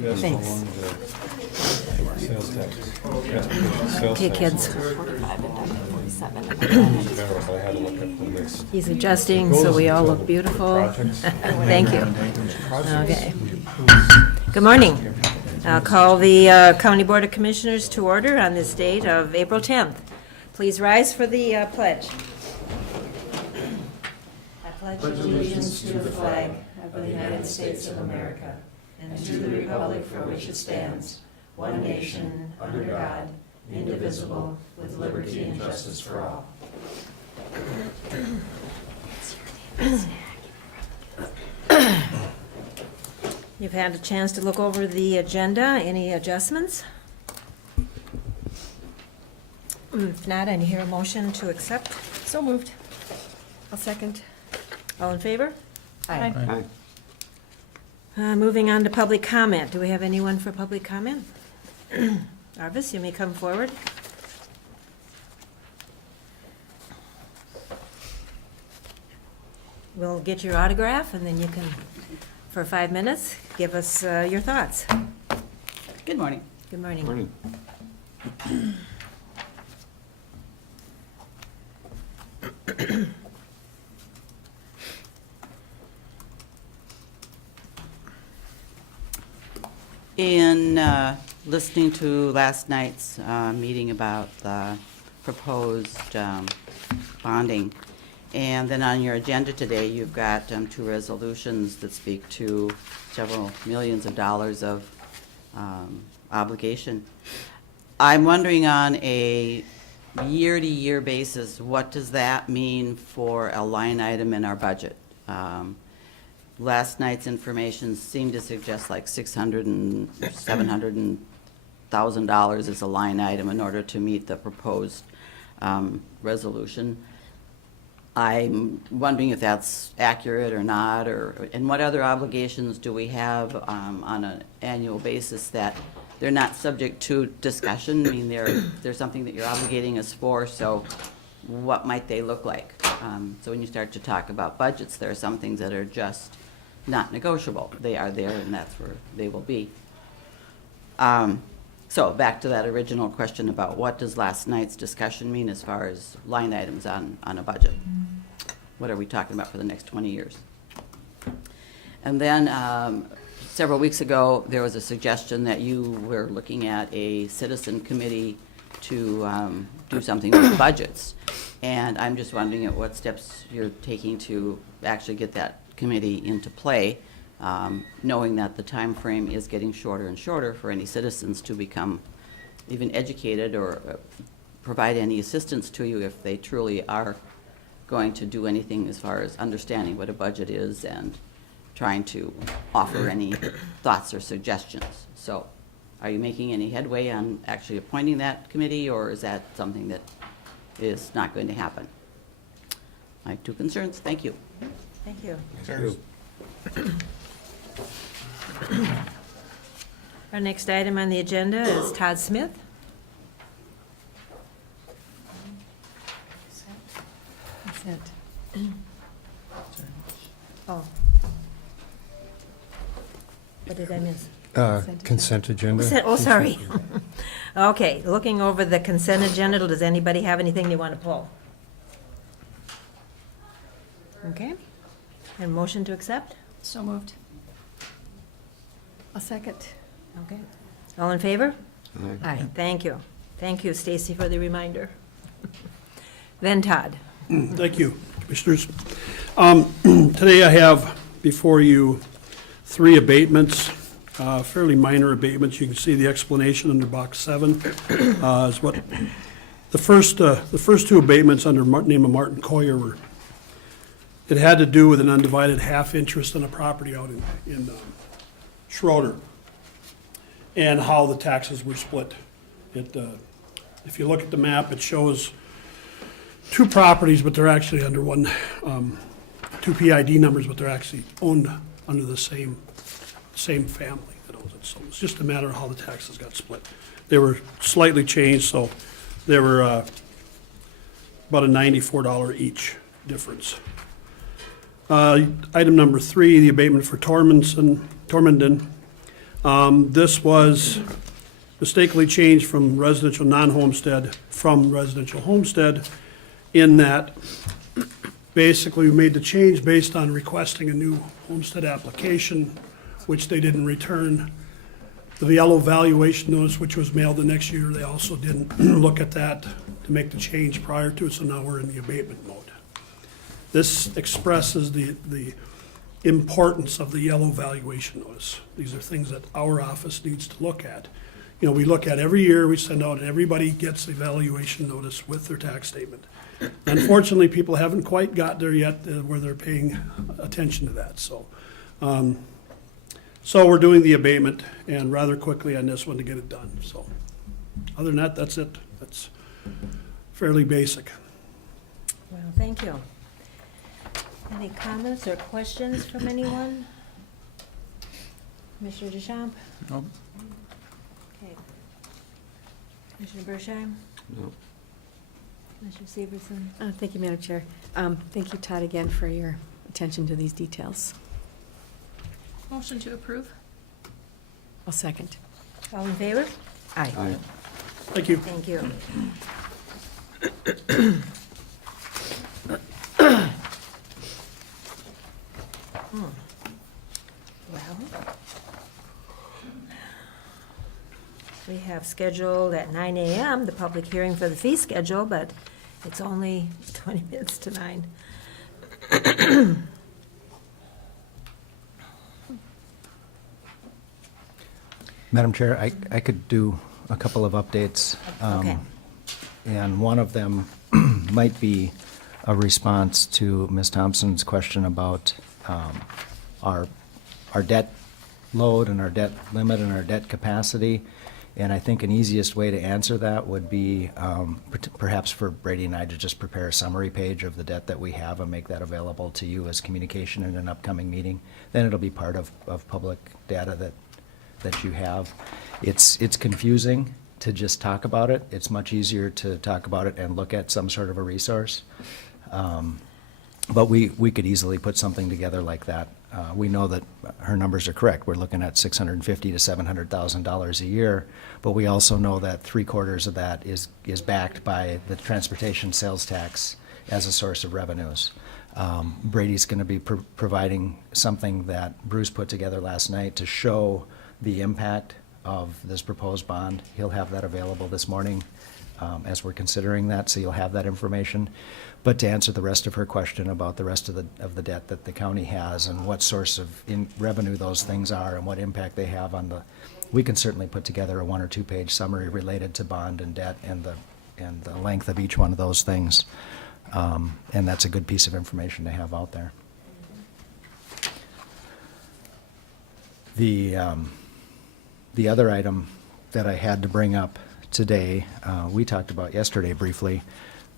Yes, Thanks. along the sales tax. Okay, kids. 45 and 47. In general, but I had to look at the list. He's adjusting so we all look beautiful. Projects. Thank you. Okay. Good morning. I'll call the County Board of Commissioners to order on this date of April 10th. Please rise for the pledge. I pledge allegiance to the flag of the United States of America and to the republic for which it stands, one nation, under God, indivisible, with liberty and justice for all. You've had a chance to look over the agenda. Any adjustments? If not, I hear a motion to accept. So moved. I'll second. All in favor? Aye. Moving on to public comment. Do we have anyone for public comment? Arvis, you may come forward. We'll get your autograph, and then you can, for 5 minutes, give us your thoughts. Good morning. Good morning. Morning. In listening to last night's meeting about the proposed bonding, and then on your agenda today, you've got two resolutions that speak to several millions of dollars of obligation. I'm wondering on a year-to-year basis, what does that mean for a line item in our budget? Last night's information seemed to suggest like $600,000 and $700,000 is a line item in order to meet the proposed resolution. I'm wondering if that's accurate or not, and what other obligations do we have on an annual basis that they're not subject to discussion? I mean, they're something that you're obligating us for, so what might they look like? So when you start to talk about budgets, there are some things that are just not negotiable. They are there, and that's where they will be. So back to that original question about what does last night's discussion mean as far as line items on a budget? What are we talking about for the next 20 years? And then several weeks ago, there was a suggestion that you were looking at a citizen committee to do something with budgets. And I'm just wondering at what steps you're taking to actually get that committee into play, knowing that the time frame is getting shorter and shorter for any citizens to become even educated or provide any assistance to you if they truly are going to do anything as far as understanding what a budget is and trying to offer any thoughts or suggestions. So are you making any headway on actually appointing that committee, or is that something that is not going to happen? My two concerns. Thank you. Thank you. Our next item on the agenda is Todd Smith. That's it. Oh. What did I miss? Consent agenda. Oh, sorry. Okay, looking over the consent agenda, does anybody have anything they want to pull? Okay. And motion to accept? So moved. I'll second. Okay. All in favor? Aye. Thank you. Thank you, Stacy, for the reminder. Then Todd. Thank you, Commissioners. Today I have before you 3 abatements, fairly minor abatements. You can see the explanation under box 7 is what the first 2 abatements under name of Martin Coyer were. It had to do with an undivided half interest in a property out in Schroeder and how the taxes were split. If you look at the map, it shows 2 properties, but they're actually under one, 2 PID numbers, but they're actually owned under the same family that owns it. So it's just a matter of how the taxes got split. They were slightly changed, so they were about a $94 each difference. Item number 3, the abatement for Tormenden. This was mistakenly changed from residential non-homestead from residential homestead, in that basically we made the change based on requesting a new homestead application, which they didn't return. The yellow valuation notice, which was mailed the next year, they also didn't look at that to make the change prior to it, so now we're in the abatement mode. This expresses the importance of the yellow valuation notice. These are things that our office needs to look at. You know, we look at every year, we send out, and everybody gets the valuation notice with their tax statement. Unfortunately, people haven't quite got there yet where they're paying attention to that, so. So we're doing the abatement, and rather quickly on this one to get it done, so. Other than that, that's it. That's fairly basic. Well, thank you. Any comments or questions from anyone? Commissioner Deschamps? No. Okay. Commissioner Bershheim? No. Commissioner Severson? Thank you, Madam Chair. Thank you, Todd, again for your attention to these details. Motion to approve? I'll second. All in favor? Aye. Aye. Thank you. Thank you. Well, we have scheduled at 9 a.m. the public hearing for the fee schedule, but it's only 20 minutes to 9. Madam Chair, I could do a couple of updates. Okay. And one of them might be a response to Ms. Thompson's question about our debt load and our debt limit and our debt capacity. And I think an easiest way to answer that would be perhaps for Brady and I to just prepare a summary page of the debt that we have and make that available to you as communication in an upcoming meeting. Then it'll be part of public data that you have. It's confusing to just talk about it. It's much easier to talk about it and look at some sort of a resource. But we could easily put something together like that. We know that her numbers are correct. We're looking at $650,000 to $700,000 a year, but we also know that 3/4 of that is backed by the transportation sales tax as a source of revenues. Brady's going to be providing something that Bruce put together last night to show the impact of this proposed bond. He'll have that available this morning as we're considering that, so you'll have that information. But to answer the rest of her question about the rest of the debt that the county has and what source of revenue those things are and what impact they have on we can certainly put together a 1 or 2 page summary related to bond and debt and the length of each one of those things. And that's a good piece of information to have out there. The other item that I had to bring up today, we talked about yesterday briefly,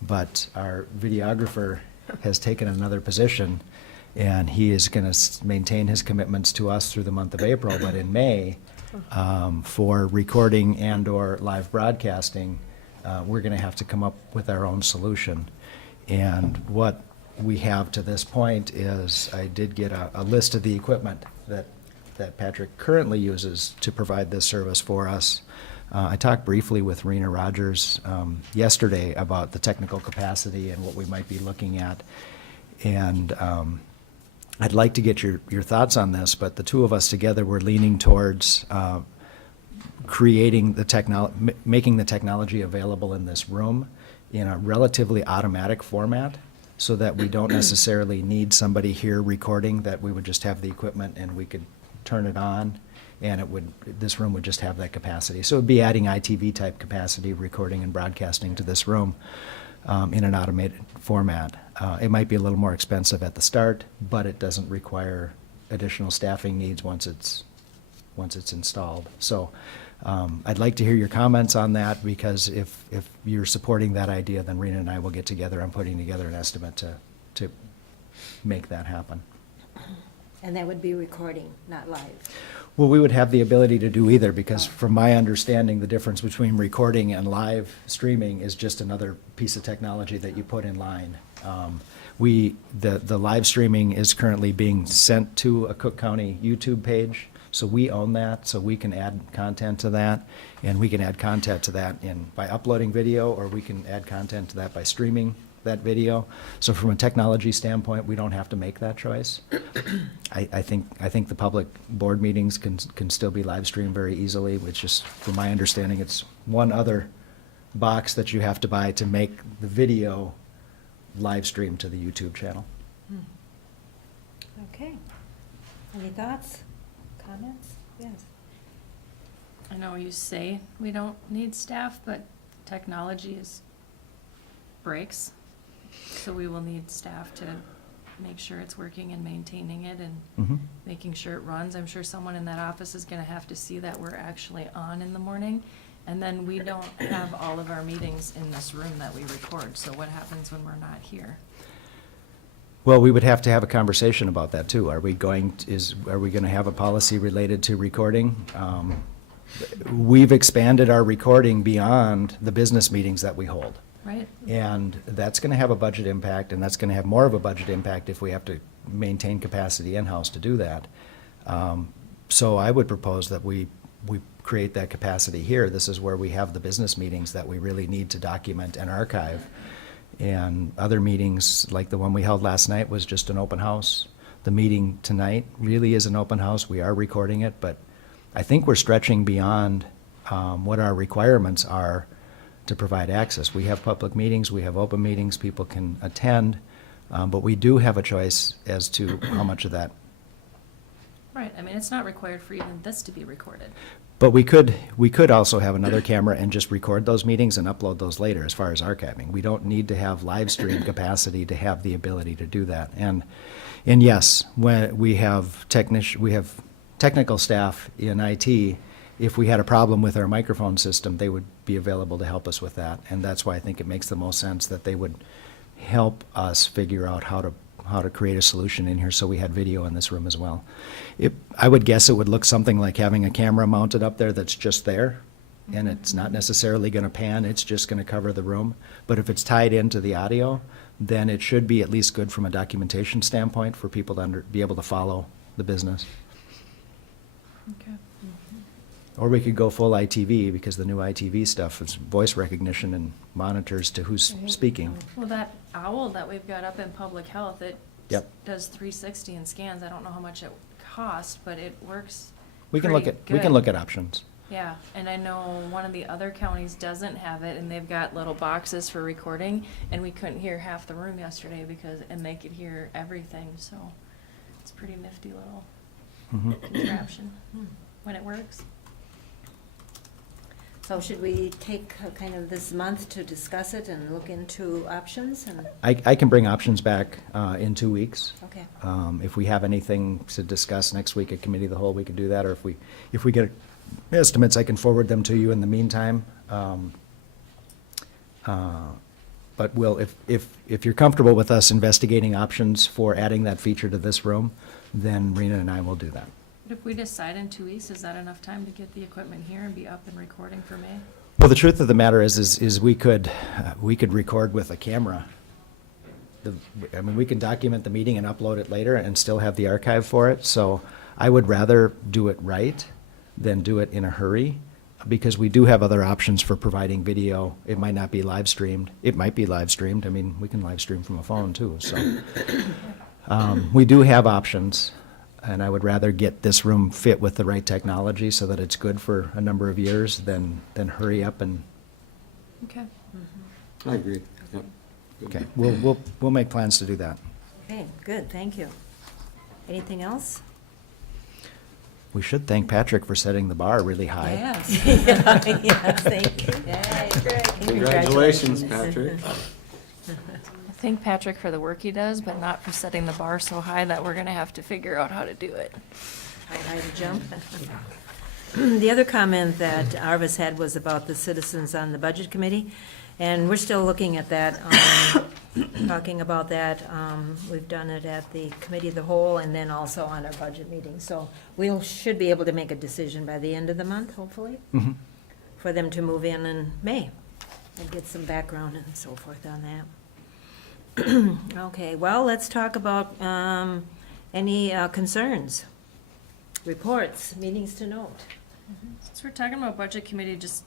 but our videographer has taken another position, and he is going to maintain his commitments to us through the month of April, but in May, for recording and/or live broadcasting, we're going to have to come up with our own solution. And what we have to this point is I did get a list of the equipment that Patrick currently uses to provide this service for us. I talked briefly with Rena Rogers yesterday about the technical capacity and what we might be looking at. And I'd like to get your thoughts on this, but the two of us together were leaning towards creating making the technology available in this room in a relatively automatic format so that we don't necessarily need somebody here recording, that we would just have the equipment and we could turn it on, and this room would just have that capacity. So it would be adding ITV type capacity, recording and broadcasting to this room in an automated format. It might be a little more expensive at the start, but it doesn't require additional staffing needs once it's installed. So I'd like to hear your comments on that, because if you're supporting that idea, then Rena and I will get together on putting together an estimate to make that happen. And that would be recording, not live. Well, we would have the ability to do either, because from my understanding, the difference between recording and live streaming is just another piece of technology that you put in line. The live streaming is currently being sent to a Cook County YouTube page, So we own that, so we can add content to that, and we can add content to that by uploading video, or we can add content to that by streaming that video. So from a technology standpoint, we don't have to make that choice. I think the public board meetings can still be live streamed very easily, which just, from my understanding, it's one other box that you have to buy to make the video live stream to the YouTube channel. Okay. Any thoughts, comments? Yes. I know you say we don't need staff, but technology breaks. So we will need staff to make sure it's working and maintaining it and Mhm. making sure it runs. I'm sure someone in that office is gonna have to see that we're actually on in the morning. And then we don't have all of our meetings in this room that we record, so what happens when we're not here? Well, we would have to have a conversation about that too. Are we going to have a policy related to recording? We've expanded our recording beyond the business meetings that we hold. Right? And that's going to have a budget impact, and that's going to have more of a budget impact if we have to maintain capacity in-house to do that. So I would propose that we create that capacity here. This is where we have the business meetings that we really need to document and archive. And other meetings, like the one we held last night, was just an open house. The meeting tonight really is an open house. We are recording it, but I think we're stretching beyond what our requirements are to provide access. We have public meetings, we have open meetings, people can attend, but we do have a choice as to how much of that. Right, I mean, it's not required for even this to be recorded. But we could also have another camera and just record those meetings and upload those later as far as archiving. We don't need to have live stream capacity to have the ability to do that. And yes, when we have technical staff in IT, if we had a problem with our microphone system, they would be available to help us with that. And that's why I think it makes the most sense that they would help us figure out how to create a solution in here so we had video in this room as well. I would guess it would look something like having a camera mounted up there that's just there, and it's not necessarily going to pan, it's just going to cover the room. But if it's tied into the audio, then it should be at least good from a documentation standpoint for people to be able to follow the business. Okay. Or we could go full ITV, because the new ITV stuff is voice recognition and monitors to who's speaking. Well, that owl that we've got up in public health, it Yep. does 360 and scans. I don't know how much it costs, but it works We can pretty good. look at options. Yeah, and I know one of the other counties doesn't have it, and they've got little boxes for recording, and we couldn't hear half the room yesterday and they could hear everything, so it's a pretty nifty little Mhm. contraption when it works. So should we take kind of this month to discuss it and look into options and, I can bring options back in 2 weeks. okay. If we have anything to discuss next week at committee of the whole, we can do that, or if we get estimates, I can forward them to you in the meantime. But if you're comfortable with us investigating options for adding that feature to this room, then Rena and I will do that. But if we decide in 2 weeks, is that enough time to get the equipment here and be up and recording for May? Well, the truth of the matter is we could record with a camera. We can document the meeting and upload it later and still have the archive for it. So I would rather do it right than do it in a hurry, because we do have other options for providing video. It might not be live streamed. It might be live streamed. I mean, we can live stream from a phone too, so. We do have options, and I would rather get this room fit with the right technology so that it's good for a number of years than hurry up and, Okay. I agree, yep. okay, we'll make plans to do that. Okay, good, thank you. Anything else? We should thank Patrick for setting the bar really high. Yes. Yes, thank you. Yay, great. Congratulations, Patrick. I thank Patrick for the work he does, but not for setting the bar so high that we're gonna have to figure out how to do it. High to jump. The other comment that Arvis had was about the citizens on the Budget Committee, and we're still looking at that, talking about that. We've done it at the Committee of the Whole and then also on our budget meeting. So should be able to make a decision by the end of the month, hopefully, Mhm. for them to move in May and get some background and so forth on that. Okay, well, let's talk about any concerns. Reports, meetings to note. Since we're talking about budget committee, just,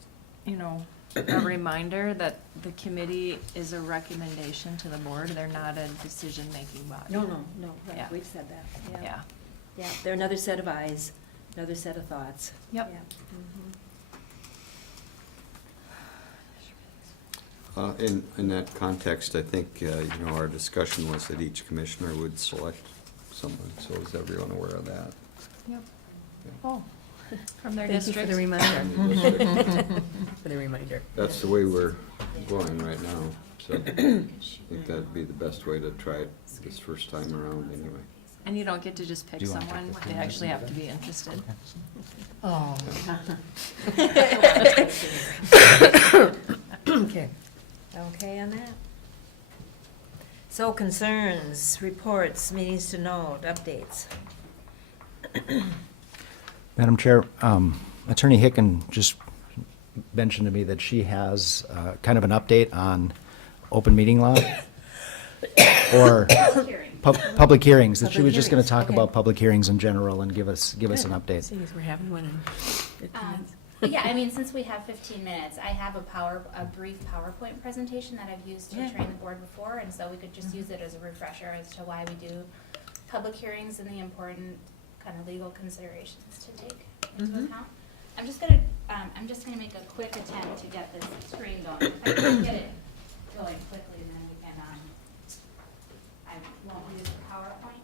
a reminder that the committee is a recommendation to the board. They're not a decision-making body. No, Yeah. right, we've said that, yeah. Yeah. Yeah, they're another set of eyes, another set of thoughts. Yep. Yeah. In that context, I think, our discussion was that each commissioner would select someone, so is everyone aware of that? Yep. Oh, from their Thank you for district. the reminder. For the reminder. That's the way we're going right now, so I think that'd be the best way to try it this first time around anyway. And you don't get to just pick Do you want to someone, take they 15 actually have minutes? to be interested. Oh. Okay. Okay on that? So concerns, reports, meetings to note, updates. Madam Chair, Attorney Hicken just mentioned to me that she has kind of an update on open meeting law. Or public hearings, that she Public was just gonna hearings, talk okay. about public hearings in general and give us an Good. update. Seeing as we're having one in 15 minutes. Yeah, I mean, since we have 15 minutes, I have a brief PowerPoint presentation that I've used to Yeah. train the board before, and so we could just use it as a refresher as to why we do public hearings and the important kind of legal considerations to take into account. I'm just gonna make a quick attempt to get this screen going. If I can get it going quickly, then we can, I won't use the PowerPoint.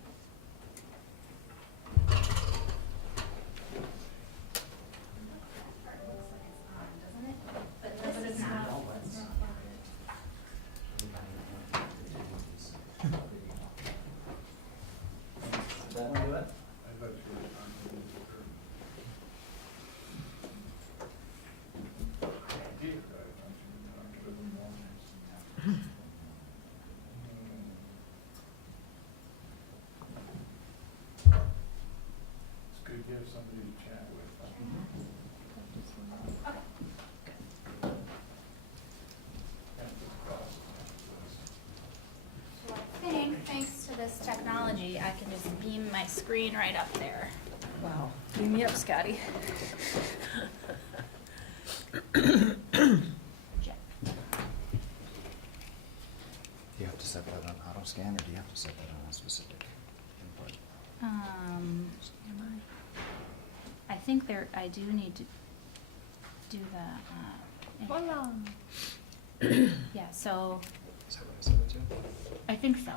But this is not. So I think, thanks to this technology, I can just beam my screen right up there. Wow. Beam me up, Scotty. Do you have to set that on auto scan, or do you have to set that on a specific input? I think I do need to do the, Voila. yeah, so, Is that what I set it to? I think so.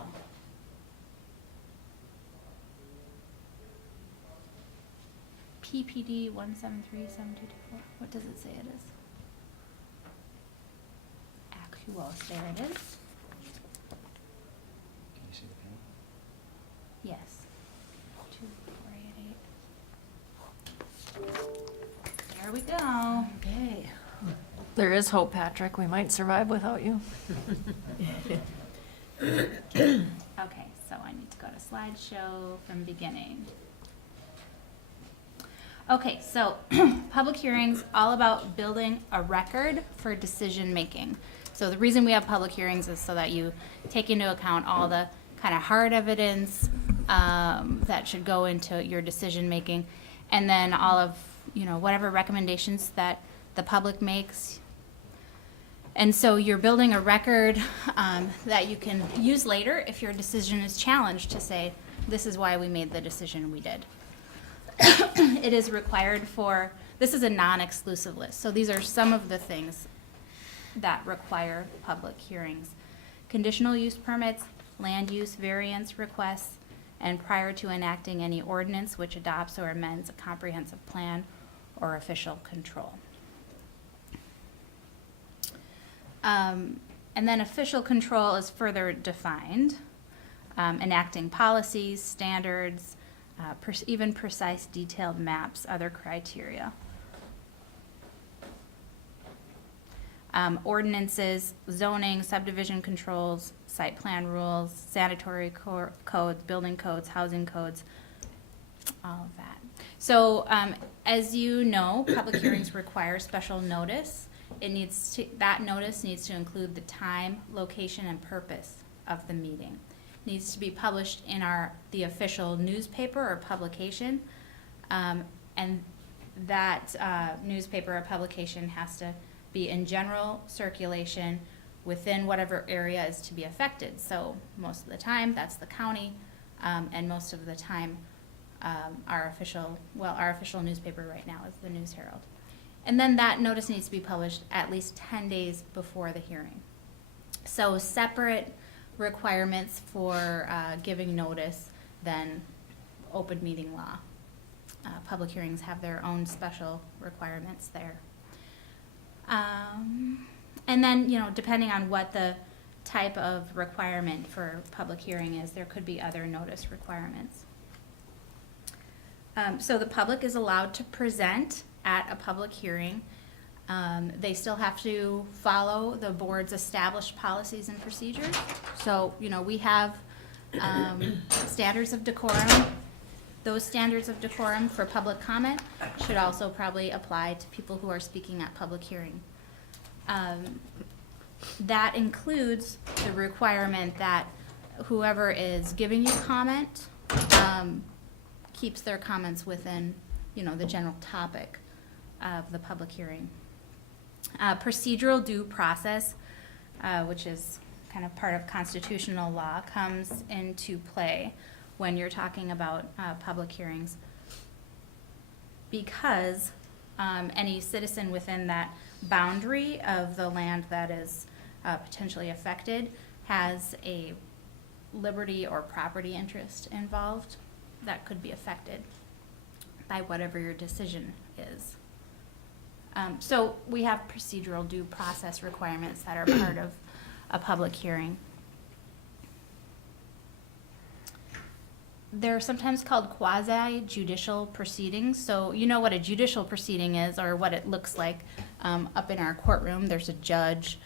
PPD 1737224, what does it say it is? Actuos, there it is. Can you see the pin? Yes. 2488. There we go. Okay. There is hope, Patrick. We might survive without you. Okay, so I need to go to slideshow from beginning. Okay, so public hearings, all about building a record for decision making. So the reason we have public hearings is so that you take into account all the kind of hard evidence that should go into your decision making, and then all of, whatever recommendations that the public makes. And so you're building a record that you can use later if your decision is challenged to say, this is why we made the decision we did. It is required this is a non-exclusive list. So these are some of the things that require public hearings. Conditional use permits, land use variance requests, and prior to enacting any ordinance which adopts or amends a comprehensive plan or official control. And then official control is further defined, enacting policies, standards, even precise detailed maps, other criteria. Ordinances, zoning, subdivision controls, site plan rules, sanitary codes, building codes, housing codes, all of that. So, as you know, public hearings require special notice. That notice needs to include the time, location, and purpose of the meeting. Needs to be published in the official newspaper or publication. And that newspaper or publication has to be in general circulation within whatever area is to be affected. So most of the time, that's the county, and most of the time, our official newspaper right now is the News Herald. And then that notice needs to be published at least 10 days before the hearing. So separate requirements for giving notice than open meeting law. Public hearings have their own special requirements there. And then, depending on what the type of requirement for public hearing is, there could be other notice requirements. So the public is allowed to present at a public hearing. They still have to follow the board's established policies and procedures. So, we have standards of decorum. Those standards of decorum for public comment should also probably apply to people who are speaking at public hearing. That includes the requirement that whoever is giving you comment keeps their comments within, the general topic of the public hearing. Procedural due process, which is kind of part of constitutional law, comes into play when you're talking about public hearings, because any citizen within that boundary of the land that is potentially affected has a liberty or property interest involved that could be affected by whatever your decision is. So we have procedural due process requirements that are part of a public hearing. They're sometimes called quasi-judicial proceedings. So you know what a judicial proceeding is, or what it looks like. Up in our courtroom, there's a judge,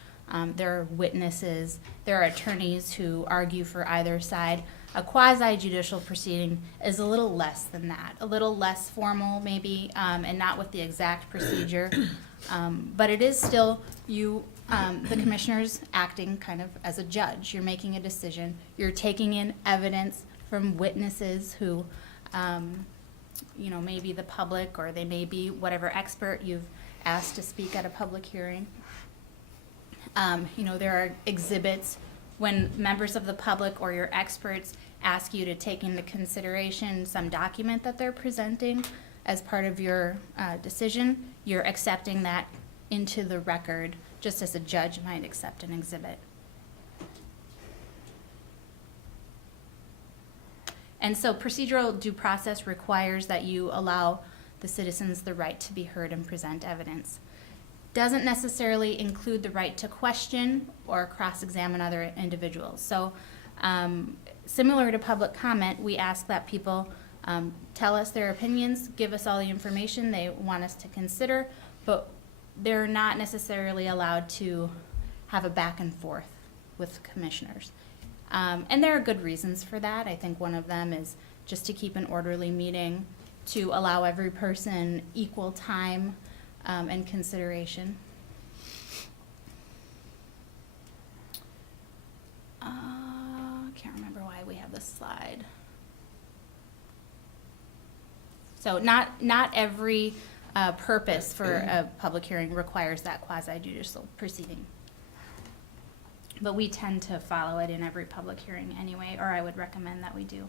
there are witnesses, there are attorneys who argue for either side. A quasi-judicial proceeding is a little less than that, a little less formal maybe, and not with the exact procedure. But it is still the commissioners acting kind of as a judge. You're making a decision. You're taking in evidence from witnesses who, may be the public, or they may be whatever expert you've asked to speak at a public hearing. There are exhibits when members of the public or your experts ask you to take into consideration some document that they're presenting as part of your decision. You're accepting that into the record, just as a judge might accept an exhibit. And so procedural due process requires that you allow the citizens the right to be heard and present evidence. Doesn't necessarily include the right to question or cross-examine other individuals. So similar to public comment, we ask that people tell us their opinions, give us all the information they want us to consider, but they're not necessarily allowed to have a back and forth with commissioners. And there are good reasons for that. I think one of them is just to keep an orderly meeting, to allow every person equal time and consideration. Can't remember why we have this slide. So not every purpose for a public hearing requires that quasi-judicial proceeding. But we tend to follow it in every public hearing anyway, or I would recommend that we do.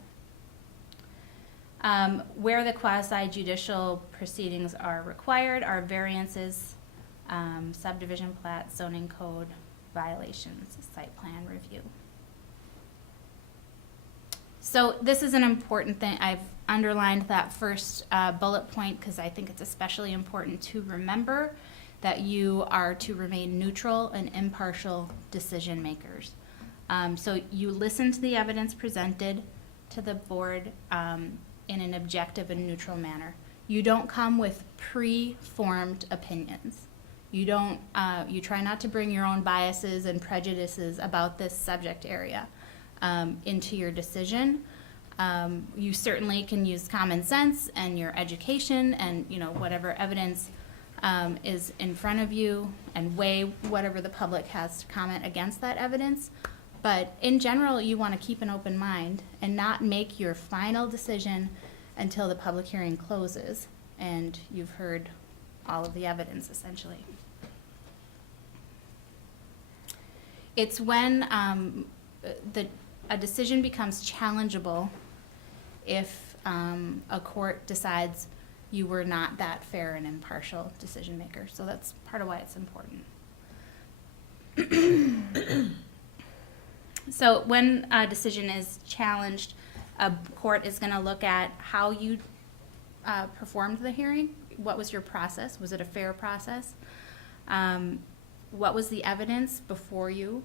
Where the quasi-judicial proceedings are required are variances, subdivision plat, zoning code violations, site plan review. So this is an important thing. I've underlined that first bullet point because I think it's especially important to remember that you are to remain neutral and impartial decision makers. So you listen to the evidence presented to the board in an objective and neutral manner. You don't come with pre-formed opinions. You don't. You try not to bring your own biases and prejudices about this subject area into your decision. You certainly can use common sense and your education and whatever evidence is in front of you, and weigh whatever the public has to comment against that evidence. But in general, you want to keep an open mind and not make your final decision until the public hearing closes and you've heard all of the evidence, essentially. It's when a decision becomes challengeable if a court decides you were not that fair and impartial decision maker. So that's part of why it's important. So when a decision is challenged, a court is going to look at how you performed the hearing. What was your process? Was it a fair process? What was the evidence before you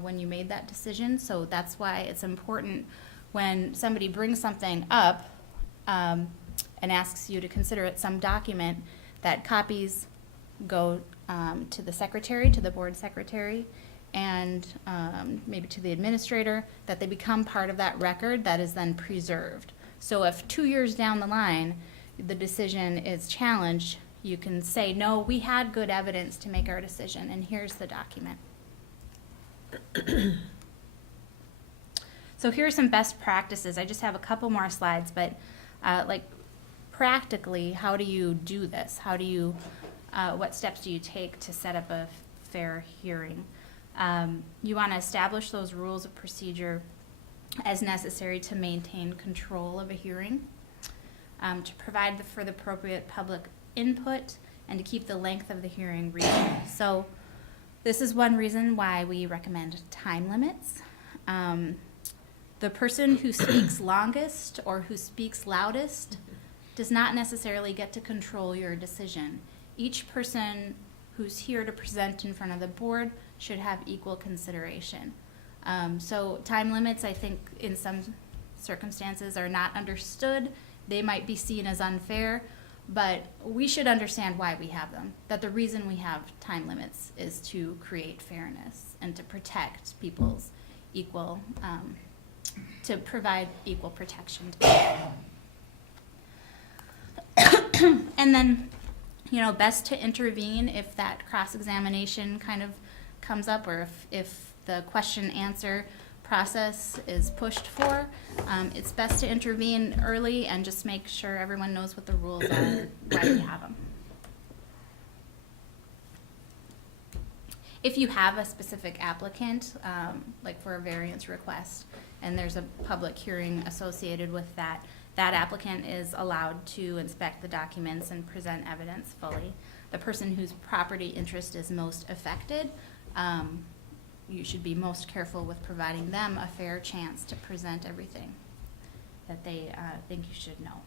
when you made that decision? So that's why it's important when somebody brings something up and asks you to consider it, some document, that copies go to the secretary, to the board secretary, and maybe to the administrator, that they become part of that record that is then preserved. So if 2 years down the line, the decision is challenged, you can say, no, we had good evidence to make our decision, and here's the document. So here are some best practices. I just have a couple more slides, but like practically, how do you do this? How do you, what steps do you take to set up a fair hearing? You want to establish those rules of procedure as necessary to maintain control of a hearing, to provide for the appropriate public input, and to keep the length of the hearing reasonable. So this is one reason why we recommend time limits. The person who speaks longest or who speaks loudest does not necessarily get to control your decision. Each person who's here to present in front of the board should have equal consideration. So time limits, I think, in some circumstances are not understood. They might be seen as unfair, but we should understand why we have them. That the reason we have time limits is to create fairness and to protect people's equal, to provide equal protection to people. And then, you know, best to intervene if that cross-examination kind of comes up, or if the question-answer process is pushed for. It's best to intervene early and just make sure everyone knows what the rules are, why we have them. If you have a specific applicant, like for a variance request, and there's a public hearing associated with that, that applicant is allowed to inspect the documents and present evidence fully. The person whose property interest is most affected, you should be most careful with providing them a fair chance to present everything that they think you should know.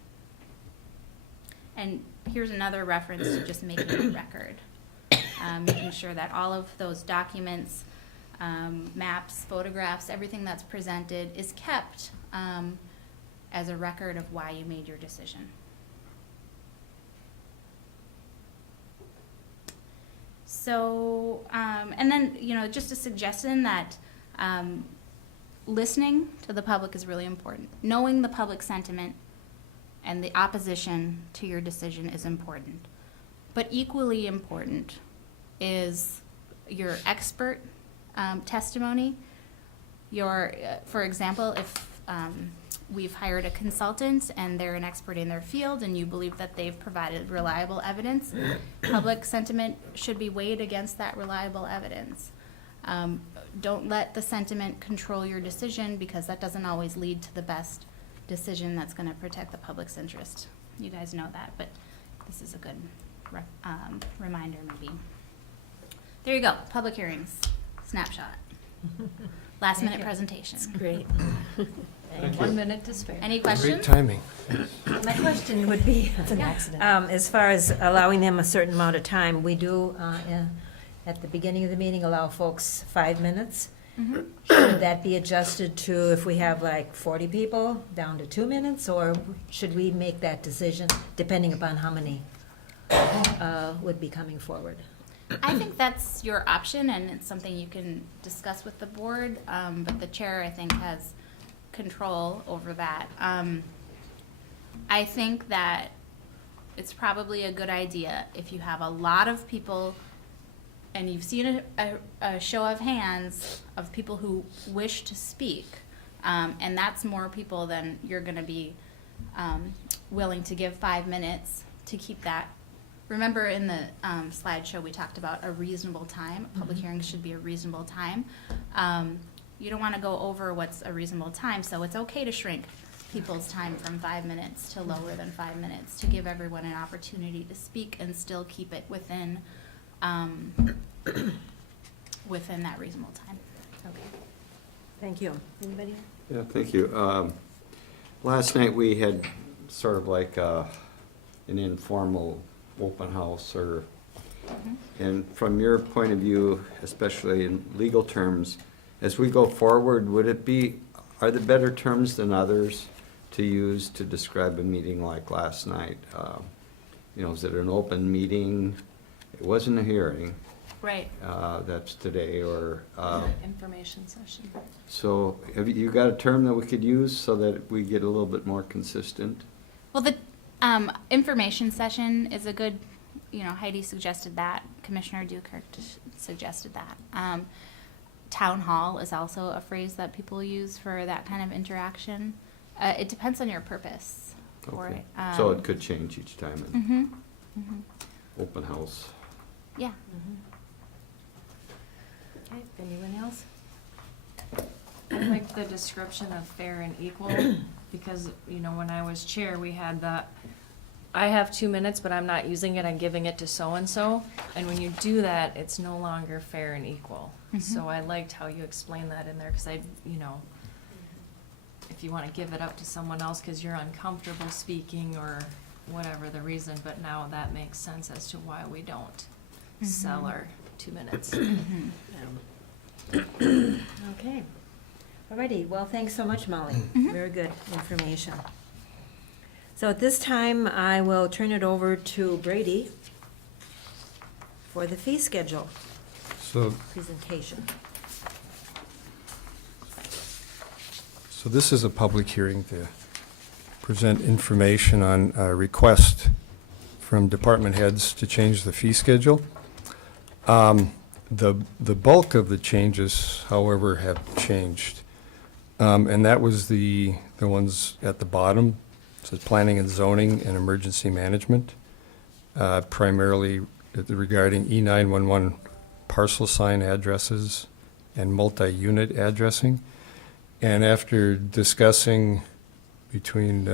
And here's another reference to just making a record. Making sure that all of those documents, maps, photographs, everything that's presented is kept as a record of why you made your decision. So, and then, you know, just a suggestion that listening to the public is really important. Knowing the public sentiment and the opposition to your decision is important. But equally important is your expert testimony. Your, for example, if we've hired a consultant and they're an expert in their field and you believe that they've provided reliable evidence, public sentiment should be weighed against that reliable evidence. Don't let the sentiment control your decision, because that doesn't always lead to the best decision that's going to protect the public's interest. You guys know that, but this is a good reminder maybe. There you go, public hearings, snapshot. Last minute presentation. Great. Thank you. 1 minute to spare. Any Great questions? timing. My question would be, as far as allowing them a certain amount of time, we do, at the beginning of the meeting, allow folks 5 minutes. Mhm. Should that be adjusted to, if we have like 40 people, down to 2 minutes? Or should we make that decision depending upon how many would be coming forward? I think that's your option, and it's something you can discuss with the board, but the chair, I think, has control over that. I think that it's probably a good idea if you have a lot of people and you've seen a show of hands of people who wish to speak, and that's more people than you're going to be willing to give 5 minutes to keep that. Remember in the slideshow, we talked about a reasonable time. Public hearings should be a reasonable time. You don't want to go over what's a reasonable time, so it's okay to shrink people's time from 5 minutes to lower than 5 minutes to give everyone an opportunity to speak and still keep it within within that reasonable time. Okay. Thank you. Anybody? Yeah, thank you. Last night, we had sort of like an informal open house, or, and from your point of view, especially in legal terms, as we go forward, are there better terms than others to use to describe a meeting like last night? Is it an open meeting? It wasn't a hearing. Right. That's today, or, Information session. so have you got a term that we could use so that we get a little bit more consistent? Well, the information session is a good, Heidi suggested that, Commissioner Dukirk suggested that. Town hall is also a phrase that people use for that kind of interaction. It depends on your purpose for Okay. it. So it could change each time in Mm-hmm. open house. Yeah. Okay, anyone else? I like the description of fair and equal, because, when I was chair, we had I have 2 minutes, but I'm not using it, I'm giving it to so-and-so. And when you do that, it's no longer fair and equal. So I liked how you explained that in there, because if you want to give it up to someone else because you're uncomfortable speaking or whatever the reason, but now that makes sense as to why we don't sell our 2 minutes. Okay. Alrighty, well, thanks so much, Molly. Very good information. So at this time, I will turn it over to Brady for the fee schedule So, presentation. so this is a public hearing to present information on a request from department heads to change the fee schedule. The bulk of the changes, however, have changed. And that was the ones at the bottom. It says planning and zoning and emergency management, primarily regarding E911 parcel sign addresses and multi-unit addressing. And after discussing between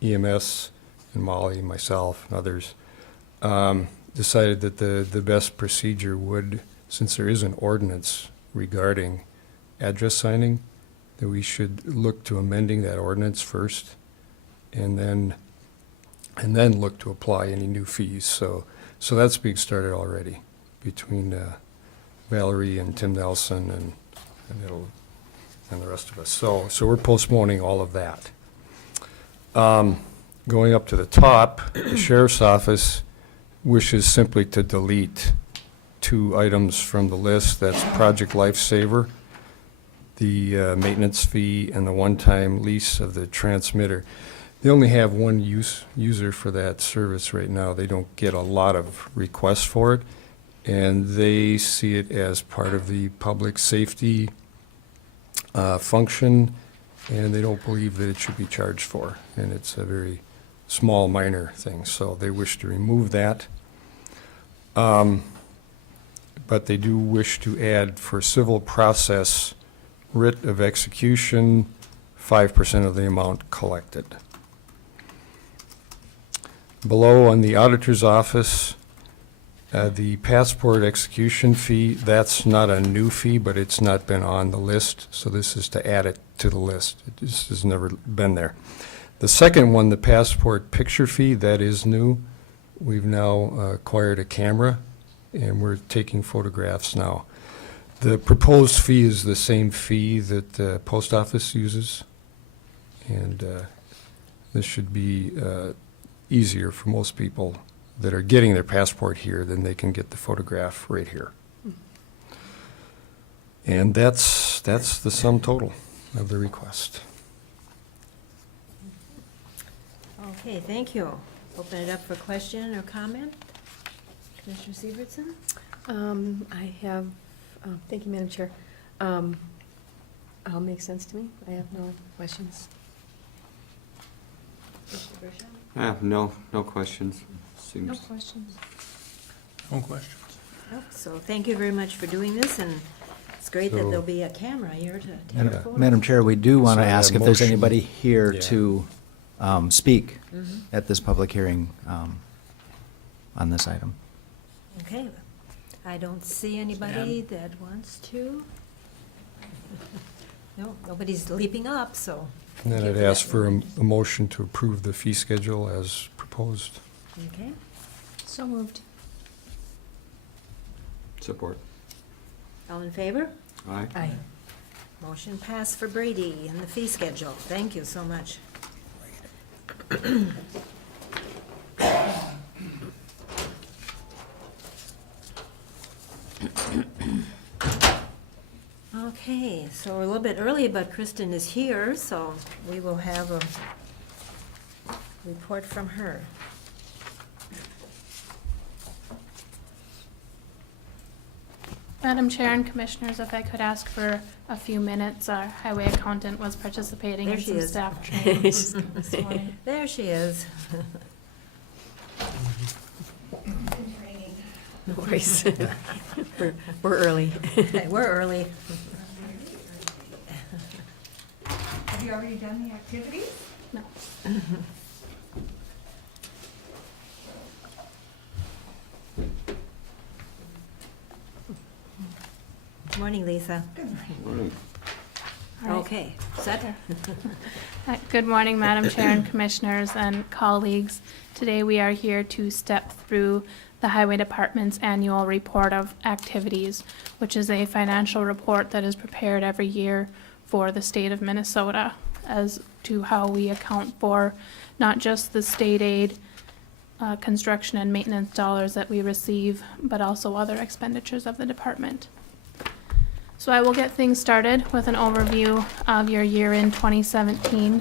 EMS and Molly, myself, and others, decided that the best procedure would, since there is an ordinance regarding address signing, that we should look to amending that ordinance first, and then look to apply any new fees. So that's being started already between Valerie and Tim Nelson and the rest of us. So we're postponing all of that. Going up to the top, the sheriff's office wishes simply to delete 2 items from the list. That's Project Lifesaver, the maintenance fee, and the one-time lease of the transmitter. They only have one user for that service right now. They don't get a lot of requests for it, and they see it as part of the public safety function, and they don't believe that it should be charged for. And it's a very small, minor thing, so they wish to remove that. But they do wish to add, for civil process writ of execution, 5% of the amount collected. Below, on the auditor's office, the passport execution fee, that's not a new fee, but it's not been on the list, so this is to add it to the list. This has never been there. The second one, the passport picture fee, that is new. We've now acquired a camera, and we're taking photographs now. The proposed fee is the same fee that the post office uses, and this should be easier for most people that are getting their passport here than they can get the photograph right here. And that's the sum total of the request. Okay, thank you. Open it up for question or comment. Commissioner Severson? I have, thank you, Madam Chair. All makes sense to me. I have no questions. No questions. No Seems, questions. No questions. Nope, so thank you very much for doing this, and it's great that So- there'll be a camera here to take our photos. Madam Chair, we do want So to that ask if there's motion- anybody here Yeah. to speak Mhm. at this public hearing on this item. Okay, I don't see anybody that wants to. No, nobody's leaping up, so. And then thank you I'd for ask that. for a motion to approve the fee schedule as proposed. Okay, So moved. support. all in favor? Aye. Aye. Motion passed for Brady and the fee schedule. Thank you so much. Okay, so we're a little bit early, but Kristen is here, so we will have a report from her. Madam Chair and Commissioners, if I could ask for a few minutes, our highway accountant was participating There in she some is. staff training this morning. There she is. No worries. We're early. We're early. Have you already done the activities? No. Morning, Lisa. Morning. All right. Okay, set? Good morning, Madam Chair and Commissioners and colleagues. Today we are here to step through the Highway Department's annual report of activities, which is a financial report that is prepared every year for the state of Minnesota as to how we account for not just the state aid, construction and maintenance dollars that we receive, but also other expenditures of the department. So I will get things started with an overview of your year in 2017,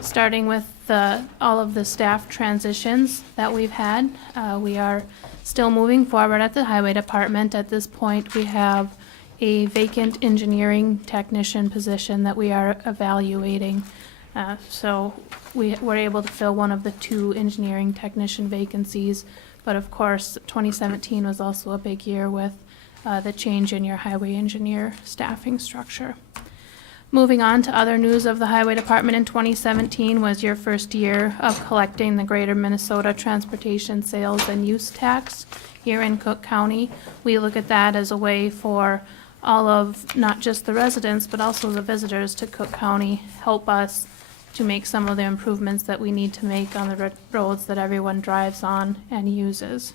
starting with all of the staff transitions that we've had. We are still moving forward at the Highway Department. At this point, we have a vacant engineering technician position that we are evaluating. So we were able to fill one of the 2 engineering technician vacancies. But of course, 2017 was also a big year with the change in your highway engineer staffing structure. Moving on to other news of the Highway Department in 2017 was your first year of collecting the Greater Minnesota Transportation Sales and Use Tax here in Cook County. We look at that as a way for all of, not just the residents, but also the visitors to Cook County, help us to make some of the improvements that we need to make on the roads that everyone drives on and uses.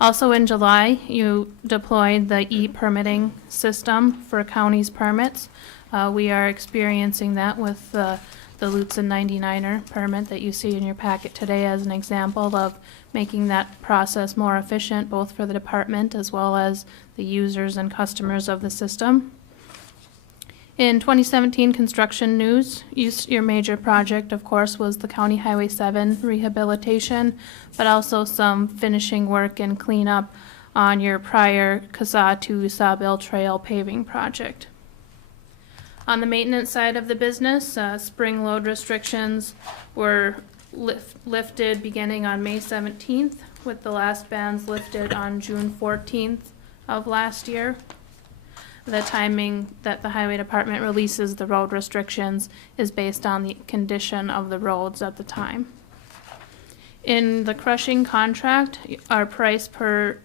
Also in July, you deployed the e-permitting system for county's permits. We are experiencing that with the Lutsen 99er permit that you see in your packet today as an example of making that process more efficient, both for the department as well as the users and customers of the system. In 2017 construction news, your major project, of course, was the County Highway 7 rehabilitation, but also some finishing work and cleanup on your prior CASA to Sawbill Trail paving project. On the maintenance side of the business, spring load restrictions were lifted beginning on May 17th, with the last bans lifted on June 14th of last year. The timing that the Highway Department releases the road restrictions is based on the condition of the roads at the time. In the crushing contract, our price per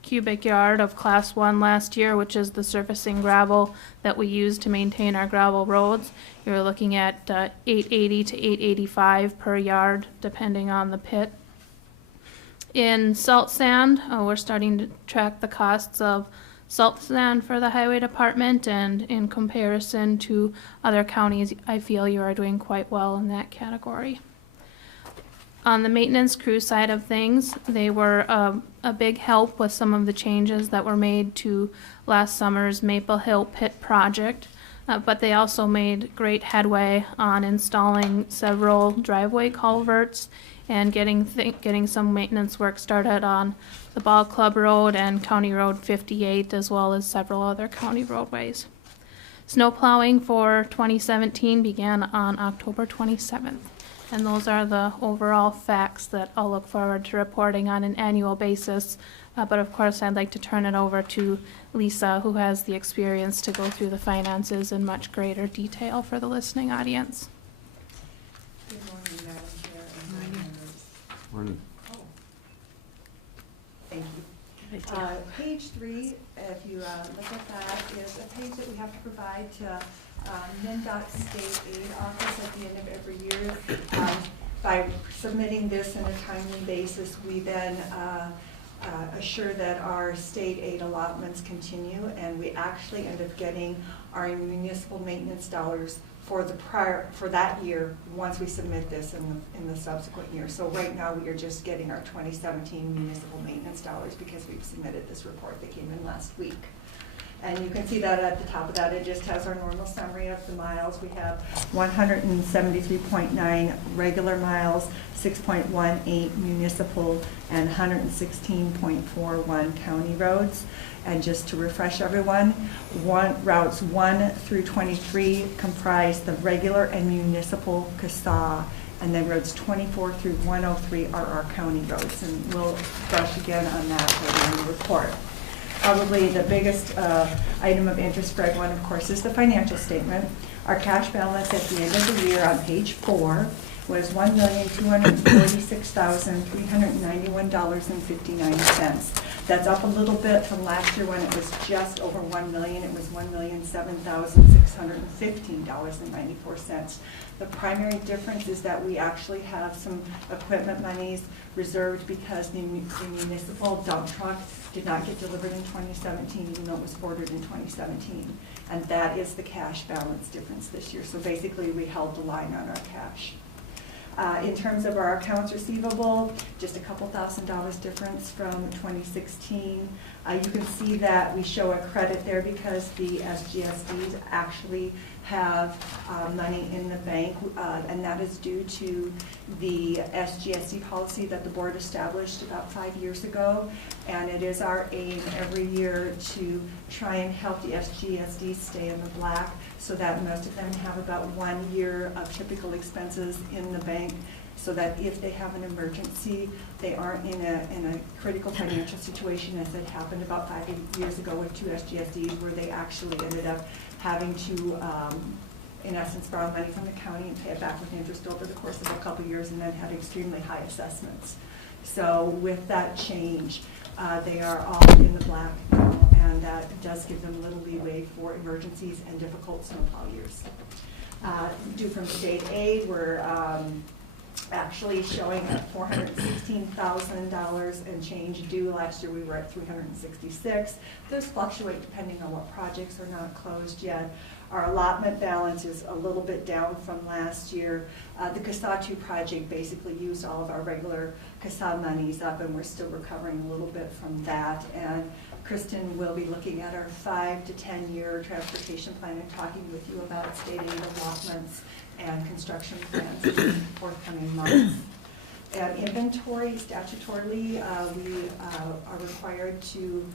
cubic yard of Class 1 last year, which is the surfacing gravel that we use to maintain our gravel roads, you're looking at $8.80 to $8.85 per yard, depending on the pit. In salt sand, we're starting to track the costs of salt sand for the Highway Department, and in comparison to other counties, I feel you are doing quite well in that category. On the maintenance crew side of things, they were a big help with some of the changes that were made to last summer's Maple Hill Pit project, but they also made great headway on installing several driveway culverts and getting some maintenance work started on the Ball Club Road and County Road 58, as well as several other county roadways. Snow plowing for 2017 began on October 27th. And those are the overall facts that I'll look forward to reporting on an annual basis. But of course, I'd like to turn it over to Lisa, who has the experience to go through the finances in much greater detail for the listening audience. Good morning, Madam Chair and board members. Morning. Thank you. Page 3, if you look at that, is a page that we have to provide to MnDOT State Aid Office at the end of every year. By submitting this in a timely basis, we then assure that our state aid allotments continue, and we actually end up getting our municipal maintenance dollars for that year once we submit this in the subsequent year. So right now we are just getting our 2017 municipal maintenance dollars because we've submitted this report that came in last week. And you can see that at the top of that, it just has our normal summary of the miles. We have 173.9 regular miles, 6.18 municipal, and 116.41 county roads. And just to refresh everyone, routes 1 through 23 comprise the regular and municipal CSAH, and then roads 24 through 103 are our county roads. And we'll brush again on that later in the report. Probably the biggest item of interest for everyone, of course, is the financial statement. Our cash balance at the end of the year on page 4 was $1,246,391.59. That's up a little bit from last year when it was just over $1 million. It was $1,007,615.94. The primary difference is that we actually have some equipment monies reserved because the municipal dump truck did not get delivered in 2017, even though it was ordered in 2017. And that is the cash balance difference this year. So basically, we held the line on our cash. In terms of our accounts receivable, just a couple $1,000s difference from 2016. You can see that we show a credit there because the SGSDs actually have money in the bank, and that is due to the SGSD policy that the board established about 5 years ago. And it is our aim every year to try and help the SGSDs stay in the black so that most of them have about 1 year of typical expenses in the bank, so that if they have an emergency, they aren't in a critical financial situation as it happened about 5 years ago with 2 SGSDs where they actually ended up having to, in essence, borrow money from the county and pay it back with interest over the course of a couple of years and then had extremely high assessments. So with that change, they are all in the black now, and that does give them a little leeway for emergencies and difficult snowplow years. Due from state aid, we're actually showing at $416,000 and change due. Last year we were at $366,000. Those fluctuate depending on what projects are not closed yet. Our allotment balance is a little bit down from last year. The CSAH 2 project basically used all of our regular CSAH monies up, and we're still recovering a little bit from that. And Kristen will be looking at our 5 to 10 year transportation plan and talking with you about state aid allotments and construction plans in the forthcoming months. And inventory, statutorily, we are required to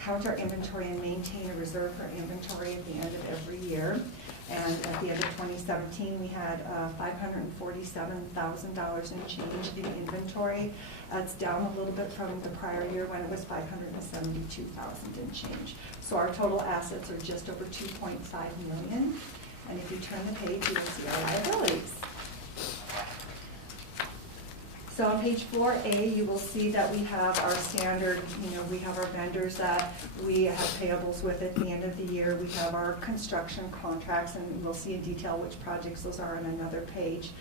count our inventory and maintain a reserve for inventory at the end of every year. And at the end of 2017, we had $547,000 in change in inventory. It's down a little bit from the prior year when it was $572,000 in change. So our total assets are just over $2.5 million. And if you turn the page, you will see our liabilities. So on page 4A, you will see that we have our standard, we have our vendors that we have payables with at the end of the year. We have our construction contracts, and we'll see in detail which projects those are on another page.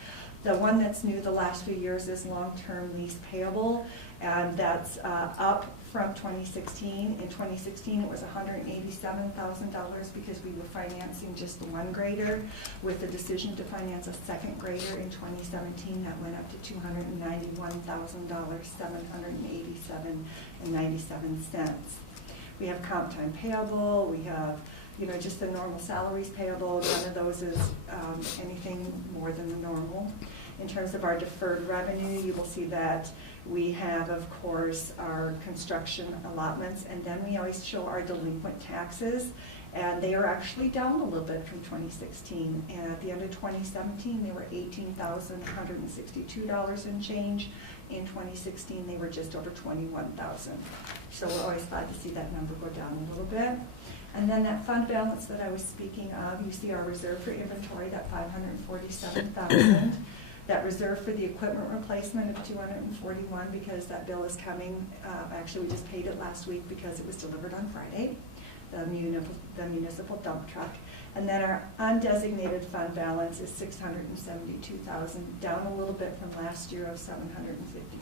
The one that's new the last few years is long-term lease payable, and that's up from 2016. In 2016, it was $187,000 because we were financing just the one grader. With the decision to finance a second grader in 2017, that went up to $291,000, $787.97. We have comp time payable. We have just the normal salaries payable. None of those is anything more than the normal. In terms of our deferred revenue, you will see that we have, of course, our construction allotments, and then we always show our delinquent taxes. And they are actually down a little bit from 2016. And at the end of 2017, they were $18,162 and change. In 2016, they were just over 21,000. So we're always glad to see that number go down a little bit. And then that fund balance that I was speaking of, you see our reserve for inventory, that 547,000. That reserve for the equipment replacement of 241, because that bill is coming. Actually, we just paid it last week because it was delivered on Friday, the municipal dump truck. And then our undesignated fund balance is 672,000, down a little bit from last year of 754.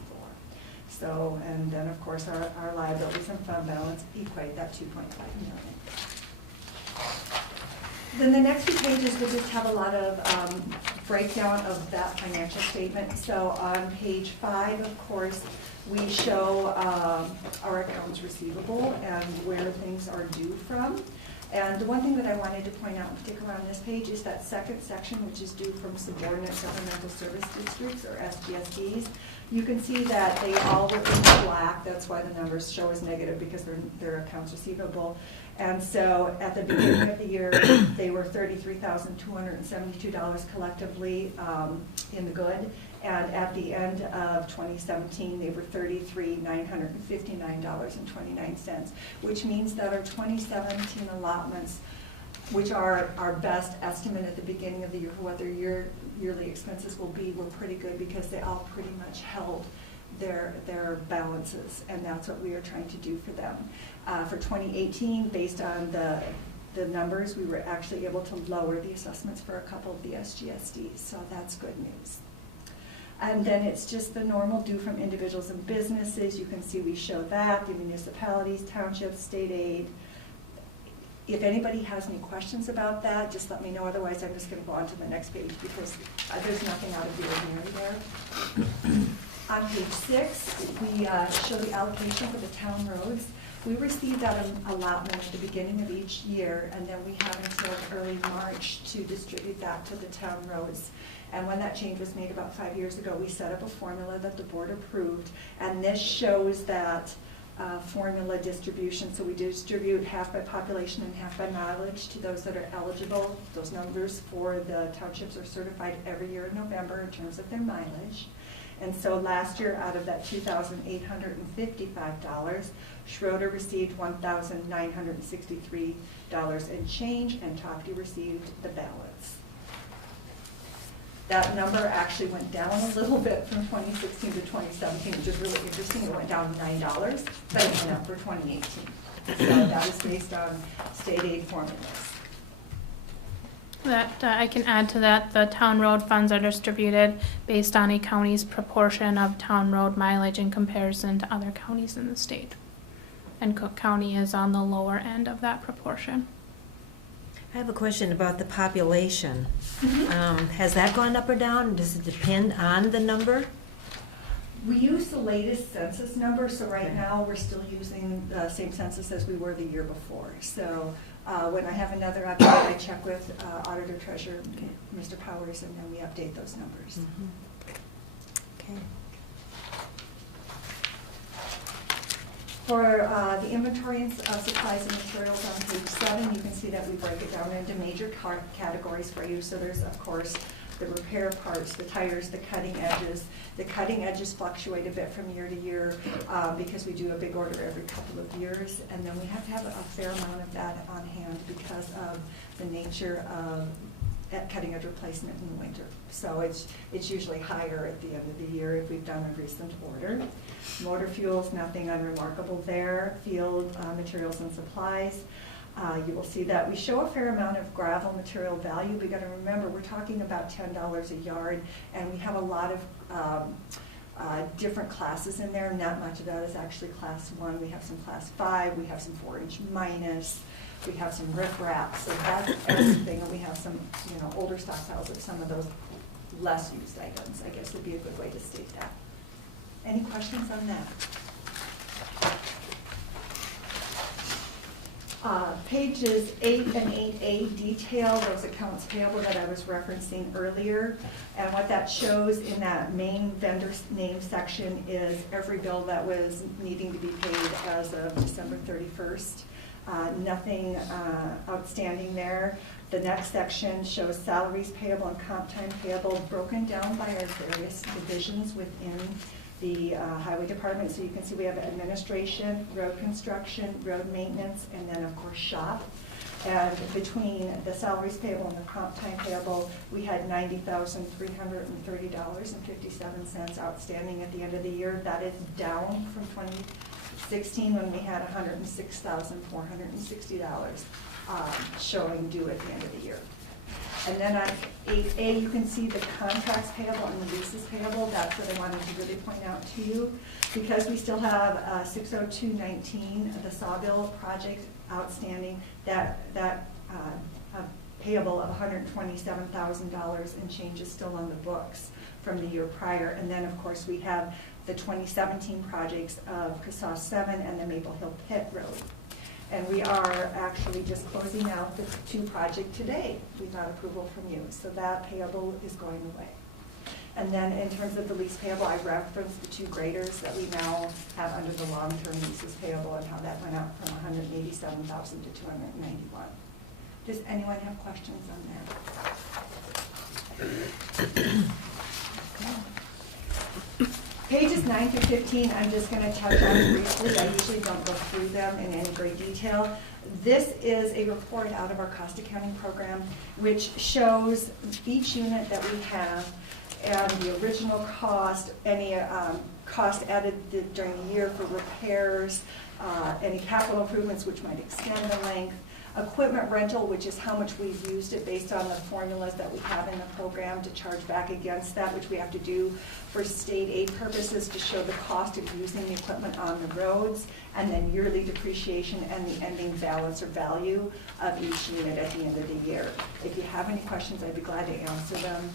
So, and then of course our liabilities and fund balance equate that 2.5 million. Then the next few pages will just have a lot of breakdown of that financial statement. So on page 5, of course, we show our accounts receivable and where things are due from. And the one thing that I wanted to point out in particular on this page is that second section, which is due from subordinate governmental service districts, or SGSDs. You can see that they all were in the black. That's why the numbers show as negative, because they're accounts receivable. And so at the beginning of the year, they were $33,272 collectively in the good. And at the end of 2017, they were $33,959.29, which means that our 2017 allotments, which are our best estimate at the beginning of the year for what their yearly expenses will be, were pretty good because they all pretty much held their balances, and that's what we are trying to do for them. For 2018, based on the numbers, we were actually able to lower the assessments for a couple of the SGSDs, so that's good news. And then it's just the normal due from individuals and businesses. You can see we show that, the municipalities, townships, state aid. If anybody has any questions about that, just let me know. Otherwise, I'm just going to go on to the next page because there's nothing out of the ordinary there. On page 6, we show the allocation for the town roads. We receive that allotment at the beginning of each year, and then we have until early March to distribute that to the town roads. And when that change was made about 5 years ago, we set up a formula that the board approved, and this shows that formula distribution. So we distribute half by population and half by mileage to those that are eligible. Those numbers for the townships are certified every year in November in terms of their mileage. And so last year, out of that $2,855, Schroeder received $1,963 and change, and Tofty received the balance. That number actually went down a little bit from 2016 to 2017, which is really interesting. It went down $9, but it went up for 2018. So that is based on state aid formulas. That I can add to that, the town road funds are distributed based on a county's proportion of town road mileage in comparison to other counties in the state. And Cook County is on the lower end of that proportion. I have a question about the population. Has that gone up or down? Does it depend on the number? We use the latest census number, so right now we're still using the same census as we were the year before. So when I have another update, I check with Auditor Treasurer, Mr. Powers, and then we update those numbers. Okay. For the inventory of supplies and materials on page 7, you can see that we break it down into major categories for you. So there's, of course, the repair parts, the tires, the cutting edges. The cutting edges fluctuate a bit from year to year because we do a big order every couple of years. And then we have to have a fair amount of that on hand because of the nature of cutting edge replacement in the winter. So it's usually higher at the end of the year if we've done a recent order. Motor fuels, nothing unremarkable there. Field materials and supplies. You will see that we show a fair amount of gravel material value. We got to remember we're talking about $10 a yard, and we have a lot of different classes in there. Not much of that is actually class 1. We have some class 5. We have some 4-inch minus. We have some riprap. So that's everything, and we have some, older stockpiles of some of those less used items. I guess would be a good way to state that. Any questions on that? Pages 8 and 8A detail those accounts payable that I was referencing earlier. And what that shows in that main vendor name section is every bill that was needing to be paid as of December 31st. Nothing outstanding there. The next section shows salaries payable and comp time payable broken down by our various divisions within the highway department. So you can see we have administration, road construction, road maintenance, and then of course shop. And between the salaries payable and the comp time payable, we had $90,330.57 outstanding at the end of the year. That is down from 2016 when we had $106,460 showing due at the end of the year. And then on 8A, you can see the contracts payable and the leases payable. That's what I wanted to really point out to you. Because we still have 60219, the Sawbill project outstanding, that payable of $127,000 and change is still on the books from the year prior. And then, of course, we have the 2017 projects of Casas 7 and the Maple Hill Pit Road. And we are actually just closing out the 2 project today. We got approval from you. So that payable is going away. And then in terms of the lease payable, I referenced the 2 graders that we now have under the long-term leases payable and how that went up from $187,000 to $291,000. Does anyone have questions on that? Pages 9 through 15, I'm just going to touch on briefly. I usually don't go through them in any great detail. This is a report out of our cost accounting program, which shows each unit that we have and the original cost, any cost added during the year for repairs, any capital improvements which might extend the length, equipment rental, which is how much we've used it based on the formulas that we have in the program to charge back against that, which we have to do for state aid purposes to show the cost of using the equipment on the roads, and then yearly depreciation and the ending balance or value of each unit at the end of the year. If you have any questions, I'd be glad to answer them.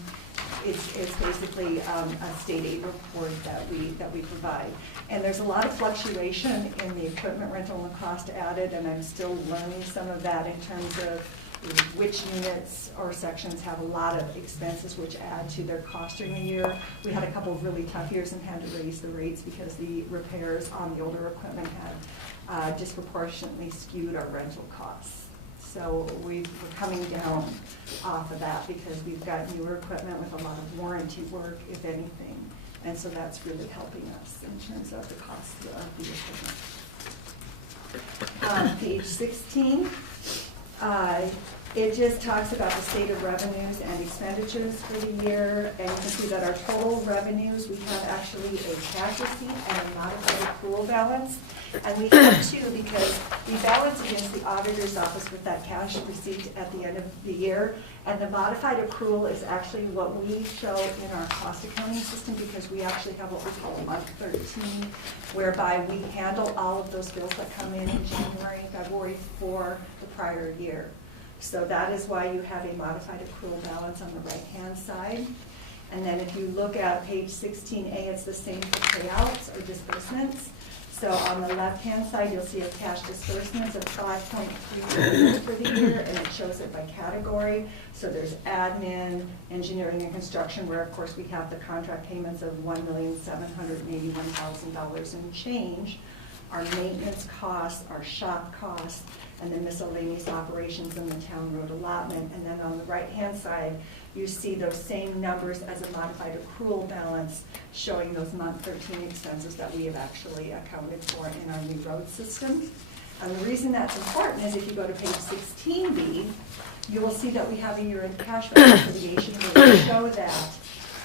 It's basically a state aid report that we provide. And there's a lot of fluctuation in the equipment rental and the cost added, and I'm still learning some of that in terms of which units or sections have a lot of expenses which add to their cost during the year. We had a couple of really tough years and had to raise the rates because the repairs on the older equipment had disproportionately skewed our rental costs. So we're coming down off of that because we've got newer equipment with a lot of warranty work, if anything. And so that's really helping us in terms of the cost of the equipment. Page 16, it just talks about the state of revenues and expenditures for the year. And you can see that our total revenues, we have actually a cash receipt and a modified accrual balance. And we have 2 because we balance against the auditor's office with that cash receipt at the end of the year. And the modified accrual is actually what we show in our cost accounting system because we actually have what we call month 13, whereby we handle all of those bills that come in January and February for the prior year. So that is why you have a modified accrual balance on the right-hand side. And then if you look at page 16A, it's the same for payouts or disbursements. So on the left-hand side, you'll see a cash disbursements of $5.3 million for the year, and it shows it by category. So there's admin, engineering, and construction, where of course we have the contract payments of $1,781,000 and change. Our maintenance costs, our shop costs, and then miscellaneous operations and the town road allotment. And then on the right-hand side, you see those same numbers as a modified accrual balance showing those month 13 expenses that we have actually accounted for in our new road system. And the reason that's important is if you go to page 16B, you will see that we have a year-end cash reconciliation where we show that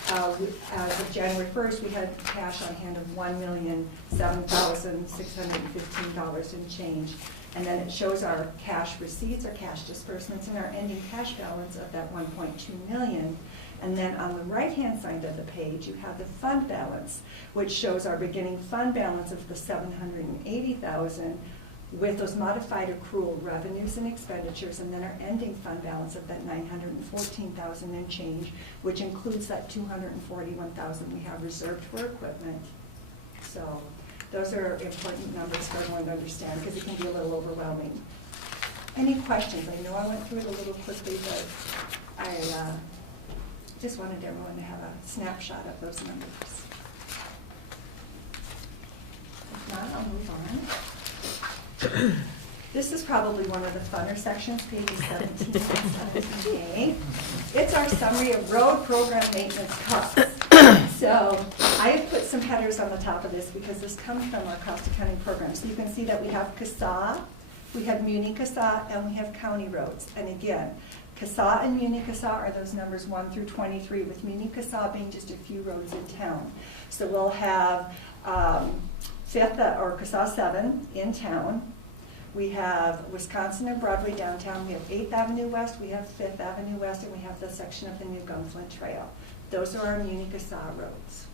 as of January 1st, we had cash on hand of $1,007,615 and change. And then it shows our cash receipts, our cash disbursements, and our ending cash balance of that $1.2 million. And then on the right-hand side of the page, you have the fund balance, which shows our beginning fund balance of the $780,000 with those modified accrual revenues and expenditures, and then our ending fund balance of that $914,000 and change, which includes that $241,000 we have reserved for equipment. So those are important numbers for everyone to understand because it can be a little overwhelming. Any questions? I know I went through it a little quickly, but I just wanted everyone to have a snapshot of those numbers. If not, I'll move on. This is probably one of the funner sections, pages 17 and 17A. It's our summary of road program maintenance costs. So I have put some headers on the top of this because this comes from our cost accounting program. So you can see that we have CASA, we have Muni CASA, and we have county roads. And again, CASA and Muni CASA are those numbers 1 through 23, with Muni CASA being just a few roads in town. So we'll have CASA 7 in town. We have Wisconsin and Broadway downtown. We have 8th Avenue West, we have 5th Avenue West, and we have the section of the new Gunflint Trail. Those are our Muni CASA roads.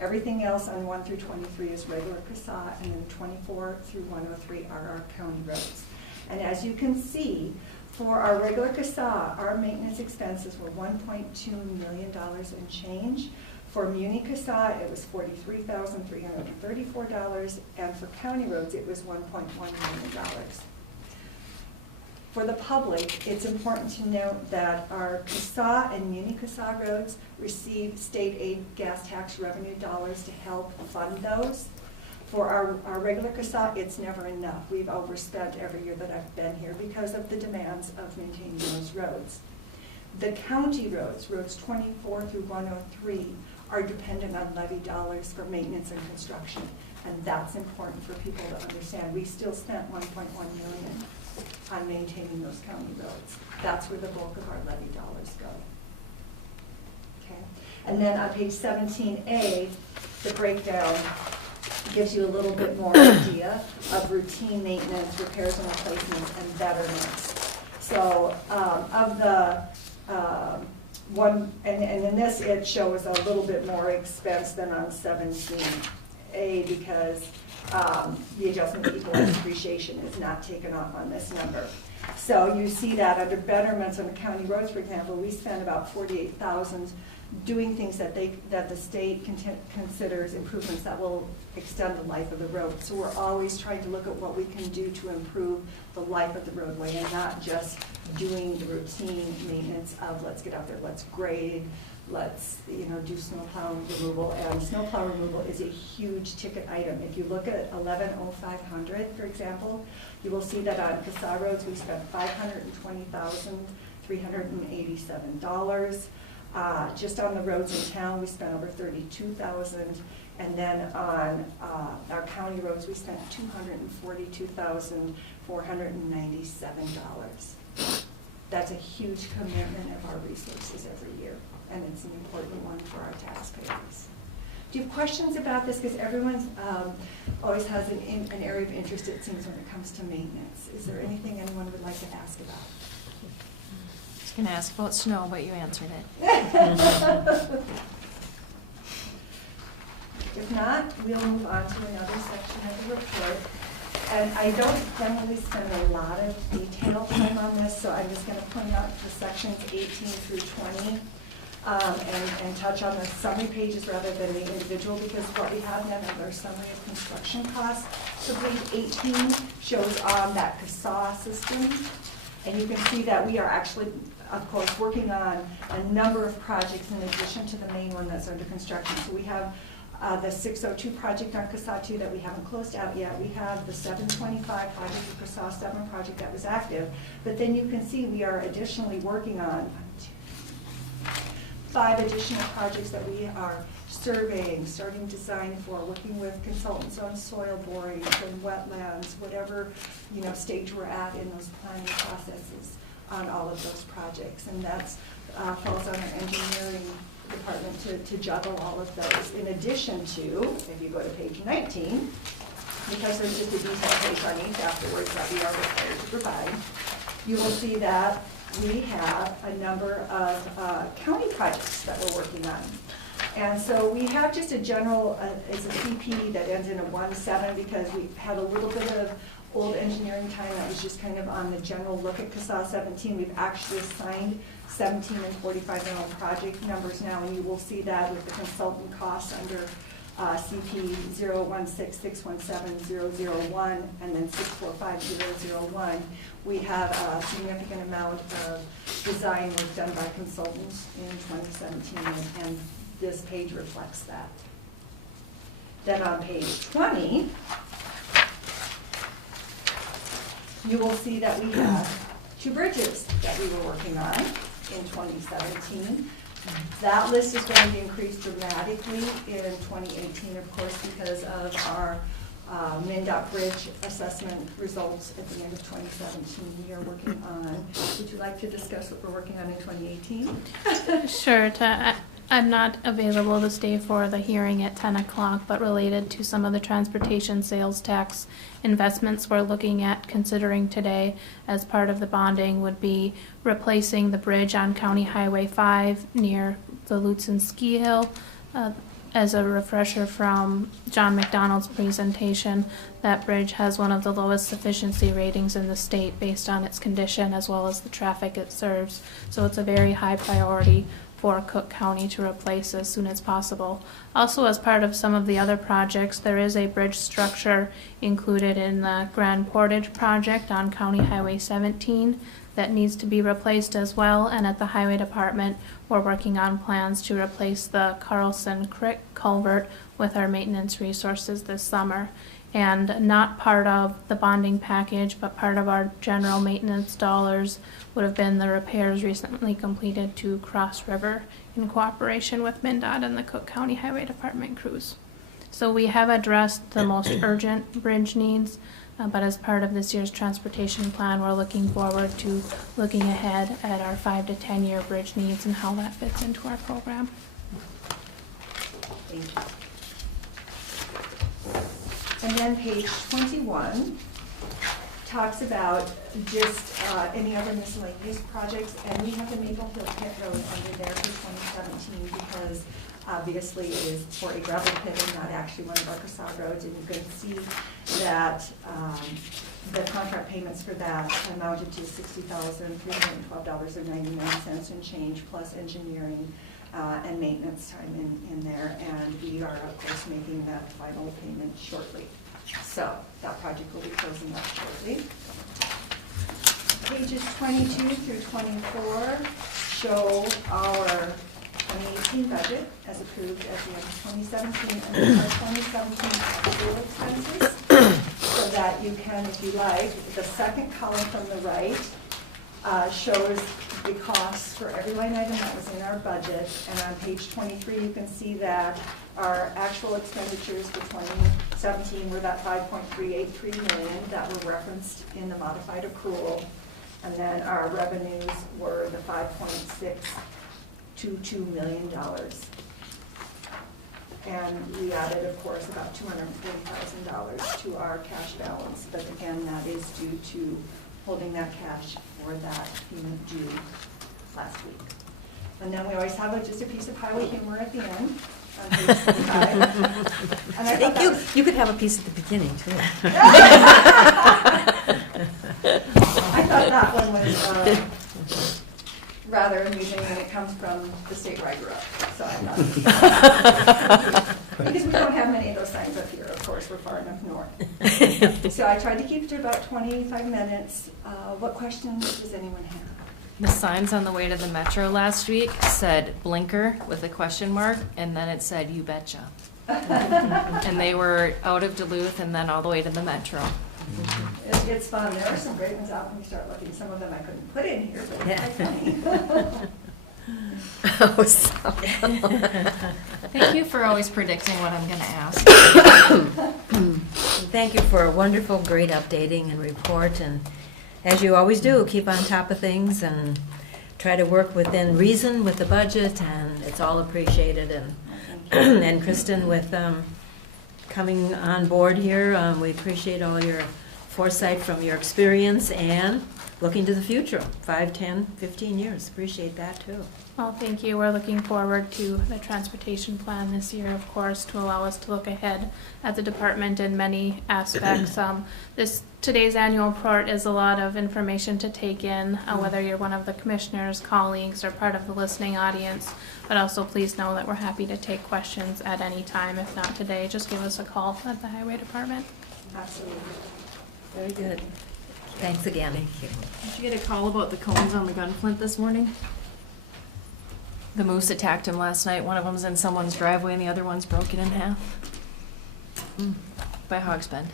Everything else on 1 through 23 is regular CASA, and then 24 through 103 are our county roads. And as you can see, for our regular CASA, our maintenance expenses were $1.2 million and change. For Muni CASA, it was $43,334, and for county roads, it was $1.1 million. For the public, it's important to note that our CASA and Muni CASA roads receive state aid gas tax revenue dollars to help fund those. For our regular CASA, it's never enough. We've overspent every year that I've been here because of the demands of maintaining those roads. The county roads, roads 24 through 103, are dependent on levy dollars for maintenance and construction. And that's important for people to understand. We still spent $1.1 million on maintaining those county roads. That's where the bulk of our levy dollars go. Okay. And then on page 17A, the breakdown gives you a little bit more idea of routine maintenance, repairs and replacements, and betterments. So of the one, and in this it shows a little bit more expense than on 17A because the adjustment to equalize depreciation is not taken off on this number. So you see that under betterments on the county roads, for example, we spend about $48,000 doing things that the state considers improvements that will extend the life of the road. So we're always trying to look at what we can do to improve the life of the roadway and not just doing the routine maintenance of let's get out there, let's grade, let's do snow plow removal. And snow plow removal is a huge ticket item. If you look at 110500, for example, you will see that on CASA roads we spent $520,387. Just on the roads in town, we spent over $32,000, and then on our county roads, we spent $242,497. That's a huge commitment of our resources every year, and it's an important one for our taxpayers. Do you have questions about this? Because everyone always has an area of interest, it seems, when it comes to maintenance. Is there anything anyone would like to ask about? I was going to ask about snow, but you answered it. If not, we'll move on to another section of the report. And I don't generally spend a lot of detailed time on this, so I'm just going to point out the sections 18 through 20 and touch on the summary pages rather than the individual, because what we have then is our summary of construction costs. So page 18 shows that CASA system. And you can see that we are actually, of course, working on a number of projects in addition to the main one that's under construction. So we have the 602 project on CASA 2 that we haven't closed out yet. We have the 725 project, the CASA 7 project that was active. But then you can see we are additionally working on 5 additional projects that we are surveying, starting design for, working with consultants on soil borings and wetlands, whatever stage we're at in those planning processes on all of those projects. And that falls on our engineering department to juggle all of those. In addition to, if you go to page 19, because there's just a detailed page on each afterwards that we are required to provide, you will see that we have a number of county projects that we're working on. And so we have just a general, it's a CP that ends in a 1.7 because we had a little bit of old engineering time that was just kind of on the general look at CASA 17. We've actually assigned 17 and 45 year old project numbers now, and you will see that with the consultant costs under CP 016617001 and then 645001. We have a significant amount of design work done by consultants in 2017, and this page reflects that. Then on page 20, you will see that we have 2 bridges that we were working on in 2017. That list is going to increase dramatically in 2018, of course, because of our MnDOT bridge assessment results at the end of 2017 we are working on. Would you like to discuss what we're working on in 2018? Sure. I'm not available to stay for the hearing at 10 o'clock, but related to some of the transportation sales tax investments we're looking at considering today as part of the bonding would be replacing the bridge on County Highway 5 near the Lutzen Ski Hill. As a refresher from John McDonald's presentation, that bridge has one of the lowest sufficiency ratings in the state based on its condition as well as the traffic it serves. So it's a very high priority for Cook County to replace as soon as possible. Also, as part of some of the other projects, there is a bridge structure included in the Grand Portage project on County Highway 17 that needs to be replaced as well. And at the Highway Department, we're working on plans to replace the Carlson Creek culvert with our maintenance resources this summer. And not part of the bonding package, but part of our general maintenance dollars would have been the repairs recently completed to Cross River in cooperation with MnDOT and the Cook County Highway Department crews. So we have addressed the most urgent bridge needs, but as part of this year's transportation plan, we're looking forward to looking ahead at our 5 to 10 year bridge needs and how that fits into our program. Thank you. And then page 21 talks about just any other miscellaneous projects, and we have the Maple Hill Pit Road under there for 2017 because obviously it is for a gravel pit and not actually one of our CSAW roads, and you can see that the contract payments for that amounted to $60,312.99 and change, plus engineering and maintenance time in there, and we are of course making that final payment shortly. So that project will be closing up shortly. Pages 22 through 24 show our 2018 budget as approved at the end of 2017 and our 2017 actual expenses, so that you can, if you like, the second column from the right shows the costs for every line item that was in our budget, and on page 23 you can see that our actual expenditures for 2017 were that $5.383 million that were referenced in the modified accrual, and then our revenues were the $5.622 million. And we added, of course, about $240,000 to our cash balance, but again, that is due to holding that cash for that payment due last week. And then we always have just a piece of highway humor at the end on page 25. And I think you could have a piece at the beginning, too. I thought that one was rather amusing when it comes from the state where I grew up. So I thought, because we don't have many of those signs up here, of course, we're far enough north. So I tried to keep it to about 25 minutes. What questions does anyone have? The signs on the way to the metro last week said blinker with a question mark, and then it said you betcha. And they were out of Duluth and then all the way to the metro. It's fun. There are some great ones out when you start looking. Some of them I couldn't put in here, but Yeah. it's funny. Oh, so. Thank you for always predicting what I'm gonna ask. Thank you for a wonderful, great updating and report, and as you always do, keep on top of things and try to work within reason with the budget, and it's all appreciated. And Kristen, with coming on board here, we appreciate all your foresight from your experience and looking to the future, 5, 10, 15 years. Appreciate that, too. Well, thank you. We're looking forward to the transportation plan this year, of course, to allow us to look ahead at the department in many aspects. Today's annual report is a lot of information to take in, whether you're one of the commissioners, colleagues, or part of the listening audience. But also please know that we're happy to take questions at any time. If not today, just give us a call at the Highway Department. Absolutely. Very good. Thanks again. Thank you. Did you get a call about the cones on the Gunflint this morning? The moose attacked him last night. One of them's in someone's driveway and the other one's broken in half. By Hogsbend.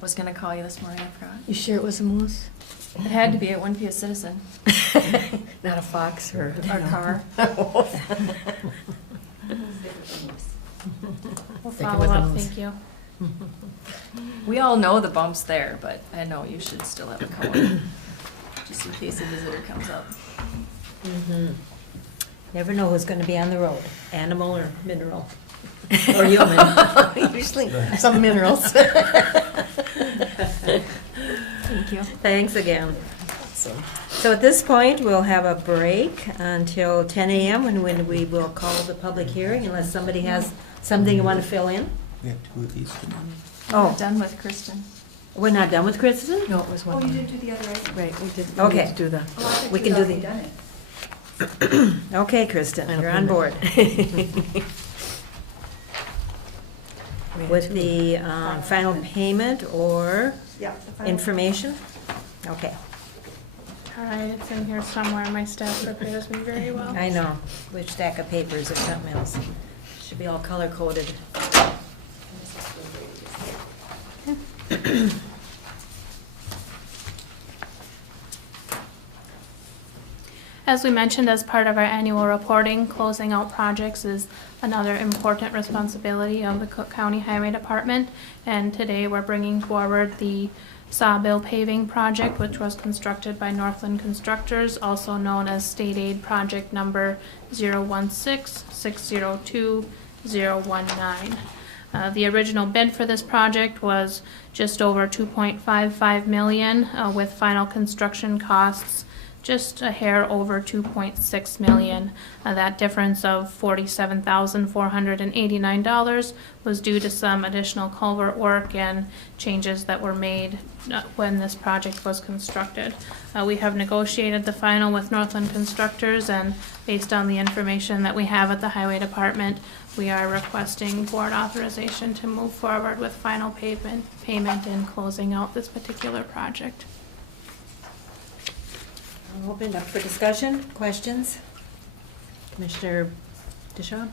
Was gonna call you this morning, I forgot. You sure it was a moose? It had to be, it wouldn't be a citizen. Not a fox or? Our car. We'll Sticking follow with up, those. thank you. We all know the bump's there, but I know you should still have a code, just in case a visitor comes up. Mhm. Never know who's gonna be on the road, animal or mineral, or human. Usually some minerals. Thank you. Thanks again. So at this point, we'll have a break until 10 a.m. when we will call the public hearing unless somebody has something you want to fill in. We have two of these tonight. Oh, Done with Kristen. we're not done with Kristen? No, it was Oh, one. you more. did do the other item? Right, we did. Okay. need to do the. Oh, I thought We you'd can do already the- done it. Okay, Kristen, Final you're on board. With the final payment or Yeah. the final- information? Okay, All right, it's in here somewhere. My staff prepares me very well. I know. Which stack of papers or something else? Should be all color coded. As we mentioned, as part of our annual reporting, closing out projects is another important responsibility of the Cook County Highway Department. And today we're bringing forward the Sawbill paving project, which was constructed by Northland Constructors, also known as State Aid Project Number 016-602-019. The original bid for this project was just over $2.55 million, with final construction costs just a hair over $2.6 million. That difference of $47,489 was due to some additional culvert work and changes that were made when this project was constructed. We have negotiated the final with Northland Constructors, and based on the information that we have at the Highway Department, we are requesting board authorization to move forward with final payment and closing out this particular project. I'll open it up for discussion, questions? Commissioner DeShawn?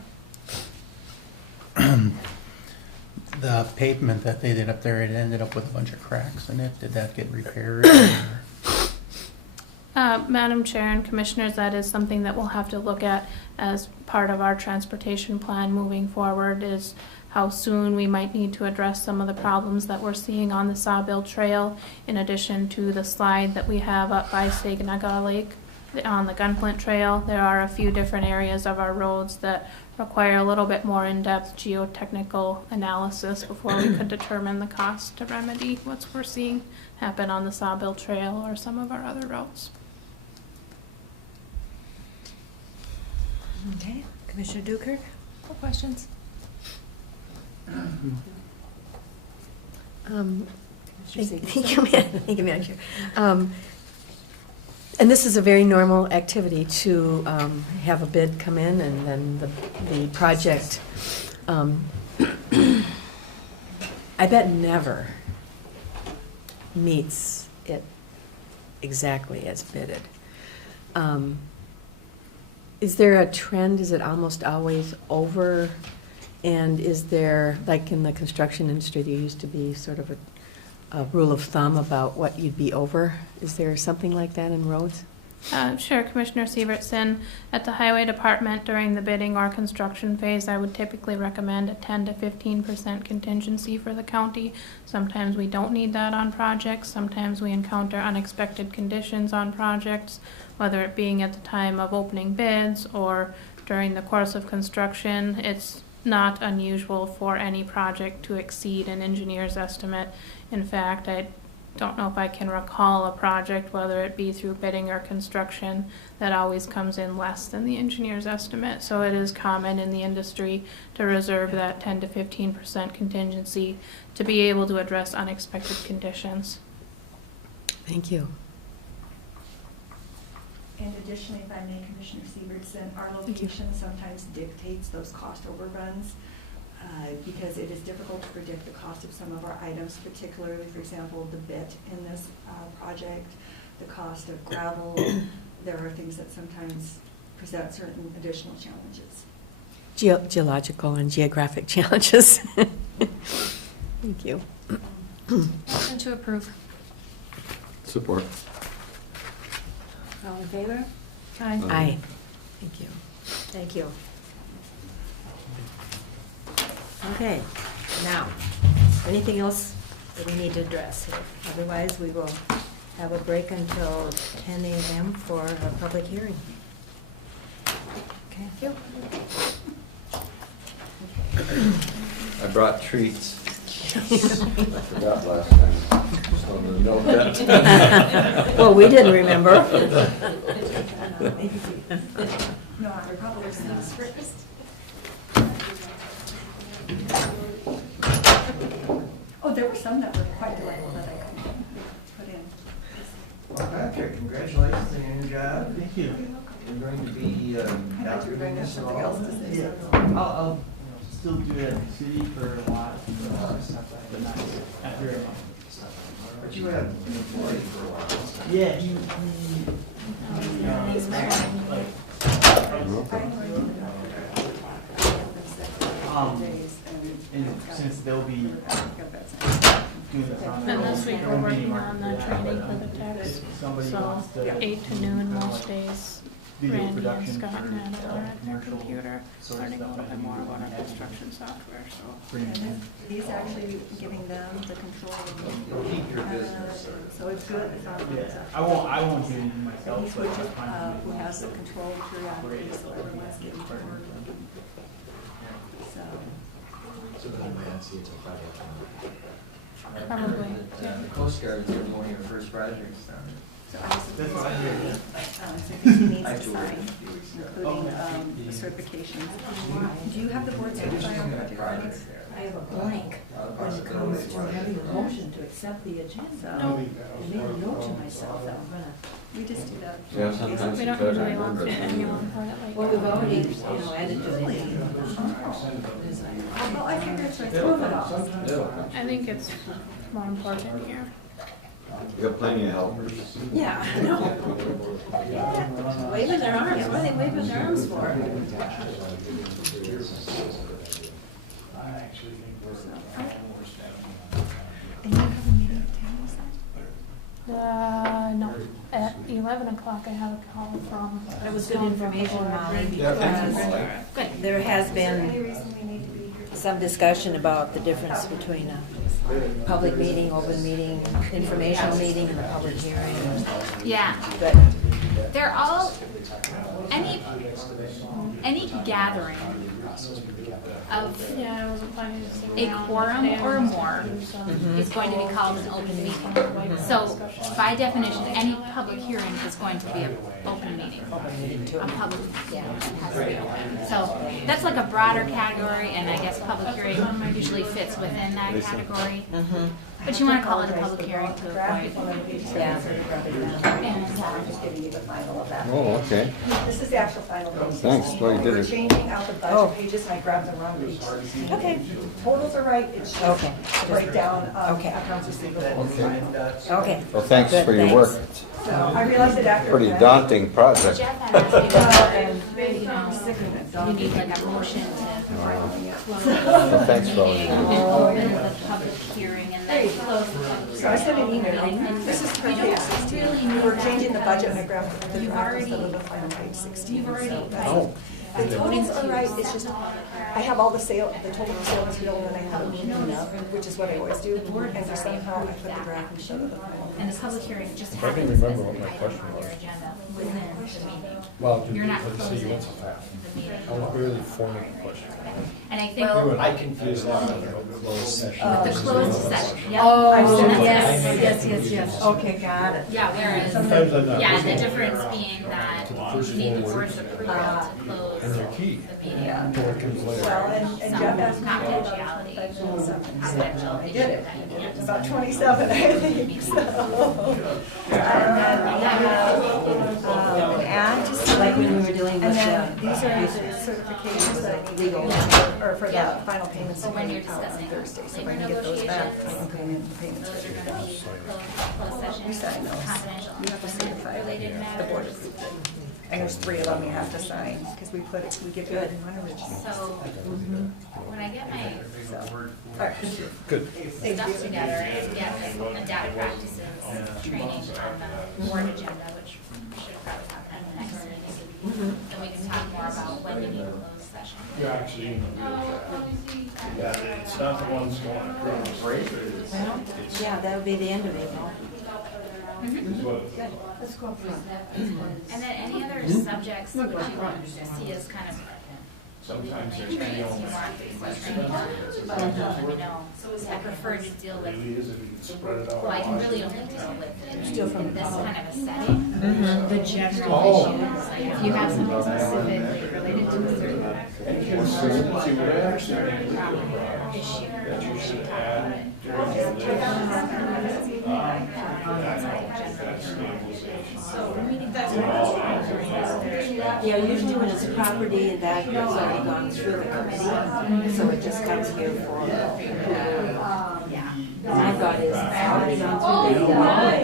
The pavement that they did up there, it ended up with a bunch of cracks in it. Did that get repaired? or- Madam Chair and Commissioners, that is something that we'll have to look at as part of our transportation plan moving forward, is how soon we might need to address some of the problems that we're seeing on the Sawbill Trail, in addition to the slide that we have up by Saginaw Lake on the Gunflint Trail. There are a few different areas of our roads that require a little bit more in-depth geotechnical analysis before we could determine the cost to remedy what we're seeing happen on the Sawbill Trail or some of our other routes. Okay, Commissioner Dukert? No questions? Thank you, Thank you, Madam Chair. And this is a very normal activity to have a bid come in and then the project, I bet never meets it exactly as bidded. Is there a trend? Is it almost always over? And is there, like in the construction industry, there used to be sort of a rule of thumb about what you'd be over? Is there something like that in roads? Sure, Commissioner Severson. At the Highway Department, during the bidding or construction phase, I would typically recommend a 10 to 15% contingency for the county. Sometimes we don't need that on projects. Sometimes we encounter unexpected conditions on projects, whether it being at the time of opening bids or during the course of construction. It's not unusual for any project to exceed an engineer's estimate. In fact, I don't know if I can recall a project, whether it be through bidding or construction, that always comes in less than the engineer's estimate. So it is common in the industry to reserve that 10 to 15% contingency to be able to address unexpected conditions. Thank you. And additionally, if I may, Commissioner Severson, our Thank you. location sometimes dictates those cost overruns because it is difficult to predict the cost of some of our items, particularly, for example, the bit in this project, the cost of gravel. There are things that sometimes present certain additional challenges. Geological and geographic challenges. Thank you. Motion to approve. Support. All in favor? Aye. Aye. Thank you. Thank you. Okay, now, anything else that we need to address here? Otherwise, we will have a break until 10 a.m. for our public hearing. Okay. Thank you. I brought treats. I forgot last time. So note that. Well, we didn't remember. No, I probably sneaks first. Oh, there were some that were quite delightful that I couldn't put in. Well, Patrick, congratulations on your new job. Thank you. You're going to be, I thought you were going to have something else to say. Yeah. I'll still do it in the city for a while, but not very much. But you had an employee for a while. Yeah, and since they'll be doing the contract. And this week we're working on the training for the techs, Somebody so wants to 8 to noon most days. video Randy and production Scott for, and Natalie are at their commercial computer, sort of learning a stuff little bit like more that. about our construction software, so. Bring it in. He's actually giving them the control of Keep your business. so it's good. Yeah, I won't do anything myself, He's but with, I find. who has the control periodically, so everyone's getting to work. So, So the whole man sees a project. Probably, yeah. The Coast Guard is one of your first projects down there. so I was. That's what I hear. So he needs I to toured sign, a few weeks ago. including the certifications. Do you have the board certified on project ready? I have a blank when it comes to having a motion to accept the agenda. No. I made a note to myself that I'm gonna, We just do that. Yeah, sometimes We you don't better usually want remember. the annual report at like. well, we've already, added to the agenda. Well, I figured it's right. Move it off. I think it's more important here. You got plenty of helpers. Yeah, I know. Waving their arms, what are they waving their arms for? And you have a meeting at 10, you said? No, at 11 o'clock I have a call from. That was good information, Molly, Yeah, thank you, Molly. because there has Any been reason we need to be here? some discussion about the difference between a public meeting, open meeting, informational meeting, and a public hearing. Yeah, But they're all, any gathering of Yeah, I wasn't planning to stick a around quorum today. or more Mm-hmm. is going to be called an open meeting. So by definition, any public hearing is going to be an open meeting. A public, yeah, has to be open. So that's like a broader category, and I guess public hearing usually fits within that category. But you want to call it a public hearing to avoid. Yeah. I'm just giving you the final of that. Oh, okay. This is the actual final page. Thanks. Well, you We did were it. changing out the Oh. budget pages, and I grabbed the wrong page. Okay. Totals are right, it's just Okay. a breakdown of Okay. accounts receivable. Okay. Well, thanks Good, for your thanks. work. So I realized it after. Pretty that. daunting project. Jeff had asked me And whether, you know, sickening it, you need like a motion to Well, thanks for all you do. open the public hearing and then close the public So I sent an email, this is per You page don't 16. really need We're that changing the budget, and I because grabbed the you've draft instead already- of the final page 16. You've already, So that's- Oh. The totals are right, it's just, I have all the total sales bill, and then I have a meeting up, which is what I always do. And so somehow I put the graph instead of the final. and the public hearing just I can happens as remember an what my item question on your was. agenda within the meeting. Well, You're not let's see, you closing went so fast. the meeting. I was really forming the question. And I think You and I confused that with the closed session. the closed session, yep. Oh, So that's- yes. Okay, got it. Yeah, whereas, Sometimes I'm not yeah, the listening. difference being that you need the board's approval to close And they're key. the meeting. To what comes later. Well, and Some Jeff asked me confidentiality. I did it. It's about 27, I think, so. And then we have an ad to see. Like when we were dealing And with then the. these are the certifications that I need to Legal. get, or for the Yeah. final payments So to when come you're out on discussing Thursday. So if I labor can get those back, I negotiations, can pay in payments. those are ready to gonna go. be closed We session, sign those. confidential, You have to certify it. related The board matters. approved it. And there's 3 of them you have to sign, because we give good money. So when I get my so. word All for right. it. Good. Thank Stuff you. together and get a data practices training on the board agenda, which we should probably talk about in the next meeting. Then we can talk more about when you need a closed session. You're actually in the yeah, it's not the ones going across. Well, yeah, that would be the end of April. Good. Let's go up front. And then any other subjects which you want to see as kind of Sometimes there's training you want training on, let me know. I prefer to deal with, really is if you can spread it out. well, I can really only deal with Still in from this kind of a setting, the general issues. Like if you have something specifically related to a certain And consistency would actually be issue, that you should talk about add it. during your list. That's stabilization. Yeah, usually when it's property and that has already gone through the committee, so it just comes here for. Yeah. My thought is, it's already gone through the why.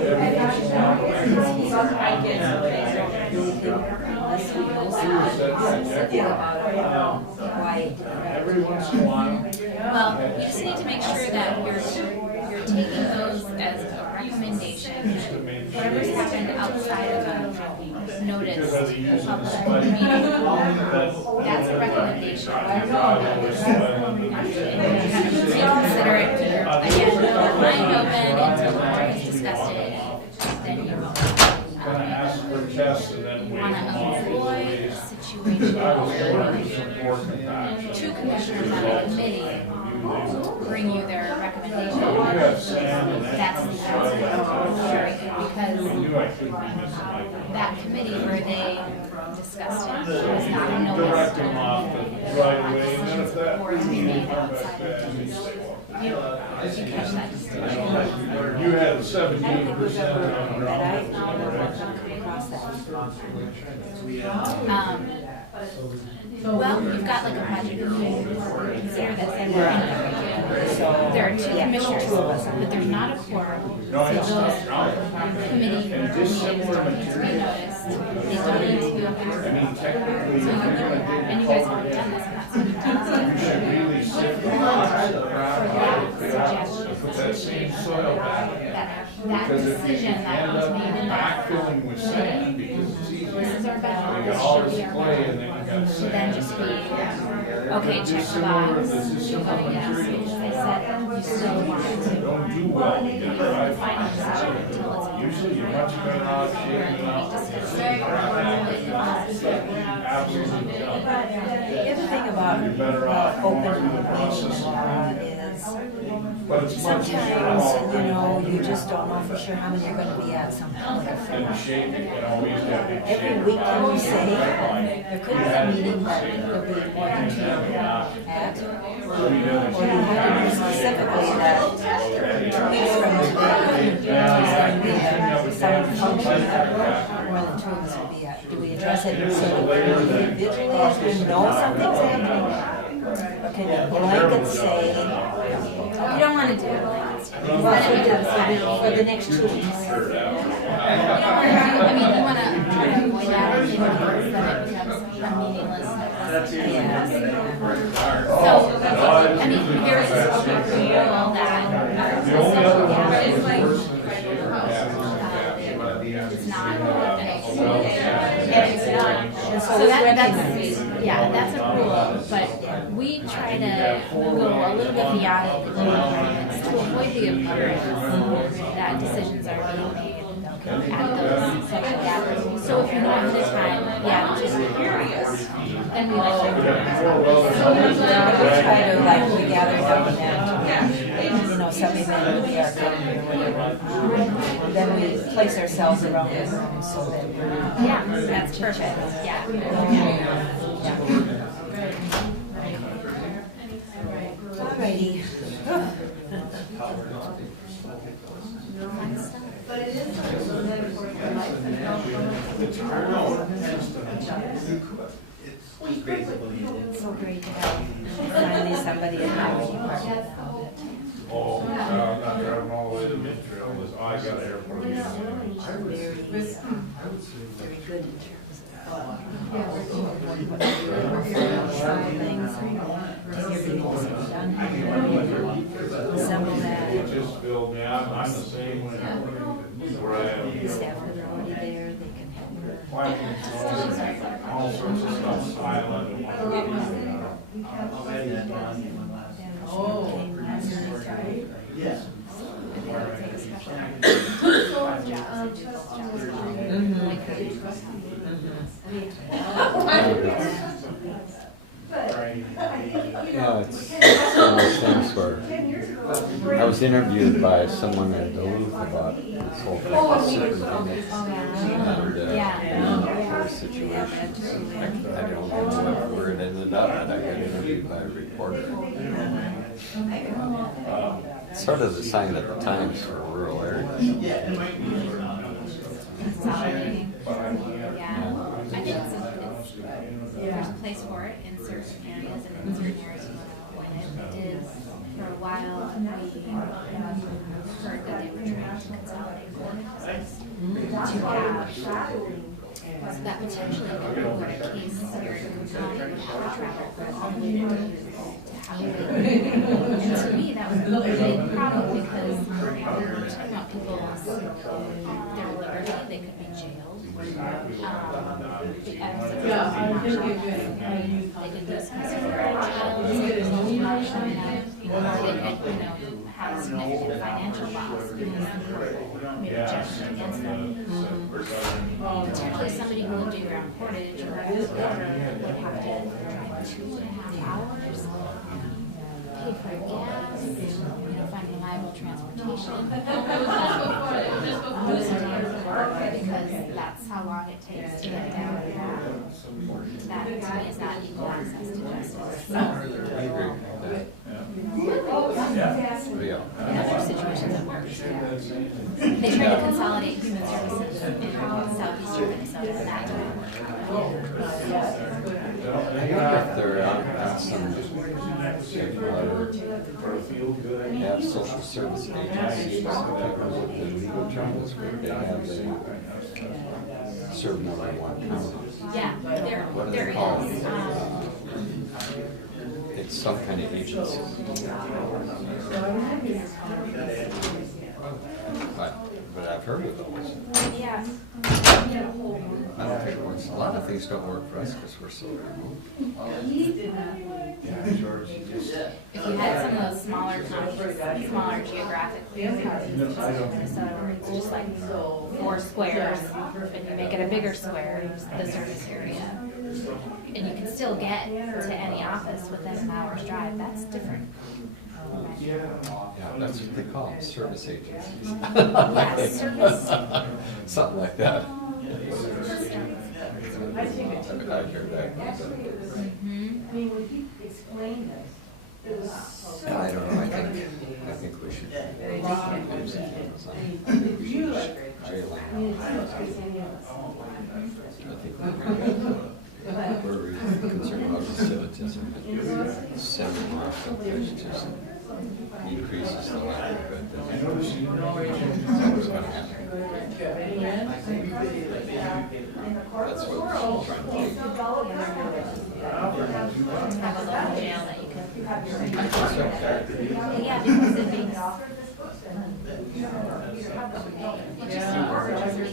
Every once in a while. Well, you just need to make sure that you're taking those as a recommendation. Whatever's happened outside of a notice, public meeting, that's a recommendation. And you consider it, again, your mind open until the board has discussed it, then you Gonna ask for tests and then wait want a to month. avoid a situation I was where working support compaction. two commissioners on a committee bring you their recommendation. You have sand and That's very good I because knew I couldn't be missing my. that committee where they discussed it was not a Direct notice. them off the right away, and then if that. Or to be made comes outside back, of they the say, well, You catch that distinction. you had I don't 17% think we've ever, on that I ground. know of, come across that. Well, you've got like a budget committee. Consider this. There are two commissioners, but there's not a quorum. So those committee meetings don't need to be noticed. They don't need to be approved. I mean, technically, So you're you gonna can, dig and you the guys culvert have in. done this, and that's what you've done. You should really sift the rocks, the crap, and put that same soil back in. That Because if you decision end that was up made in that, backfilling with sand, because it's easier. this is our You budget, got this all should be this our clay and budget. then you got Should sand. then just be, okay, check the box, you voted yes, I said, you still want to. Don't do well, you get dry. Final decision until it's. Usually you're much better off shaking it up. Absolutely. The other thing about You're better off going open through the meeting process. law is But it's much easier sometimes, you know, to you just don't know for sure how many you're gonna be at some public and affair. shape it, you know, we used to have big Every shape. week, can you say, there could be a meeting that there'll be more than two at, or you had to be specifically that 2 weeks from today, there's going to be some function that more than two of us will be at. Do we address it sort of individually as we know something's happening? Or can you blanket say, You don't wanna do it like this. for the next 2 weeks? I mean, you wanna try to avoid that in case that it becomes a meaningless. So, I mean, here's a rule that The only other one it's was like, worse than the shape of gas. it's not so that's, yeah, that's a rule, but we try to go a little bit beyond the requirements to avoid the appearance that decisions are being made at those such gatherings. So if you know ahead of time, yeah, just curious, then we like to. We try to like gather document, you know, some event would be our company or whatever. Then we place ourselves around the room so that we're. Yeah, that's perfect, yeah. Alrighty. It's so great to have finally somebody in highway department now that. Oh, I'm not driving all the way to Mid-Trail, I got airport. Very good in terms of what you do, things, everything's done. assemble that. It just filled me out, I'm the same way. Where I am. Staff that are already there, they can help her. All sorts of stuff silent. I'll bet that Don came in last. Yeah. Yeah, it's one of those things where I was interviewed by someone in Duluth about this whole thing with superintendents and her situation. I don't know where it ended up, but I got interviewed by a reporter. Sort of the sign of the times for rural areas. Consolidating. Yeah, I think there's a place for it in certain areas and in certain areas when it did for a while, we heard that they were trying to consolidate more houses to have. So that potentially could be a case here in County would have traveled all the way to Howard. And to me, that was a big problem because we're talking about people's their liberty, they could be jailed. The evidence they could lose custody of their child, they could not showing up, or they could, have a significant financial loss because the court made a judgment against them. Potentially somebody who lived in Grand Portage or whatever would have to drive 2.5 hours, pay for gas, find reliable transportation. Lose a day of work because that's how long it takes to get down and back. That to me is not equal access to justice. I agree with that. Yeah. In other situations it works. They try to consolidate human services in southeastern Minnesota and that didn't work. I wonder if there are some have social service agencies that work the legal terms where they have they serve more than one county. Yeah, What are there they called? is. It's some kind of agency. But I've heard of those. Yeah. I don't think it works. A lot of things don't work for us because we're so remote. If you had some of those smaller counties, smaller geographically, Minnesota, where it's just like 4 squares, and you make it a bigger square, the service area, and you can still get to any office within an hour's drive, that's different. Yeah, that's what they call them, service agencies. Yeah, service. Something like that. I heard that. I don't know, I think we should. We're really concerned about facilitism, but sending off someplace just increases the likelihood that something's going to happen. That's what we're trying to do. Have a local jail that you I think so. yeah, because it makes. It just encourages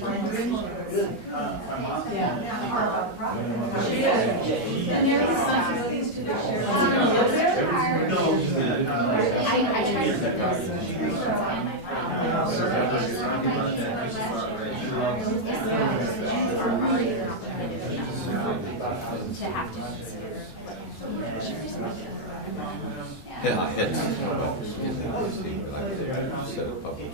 I try to put those situations in my file. To have to consider. Yeah, it's, set a public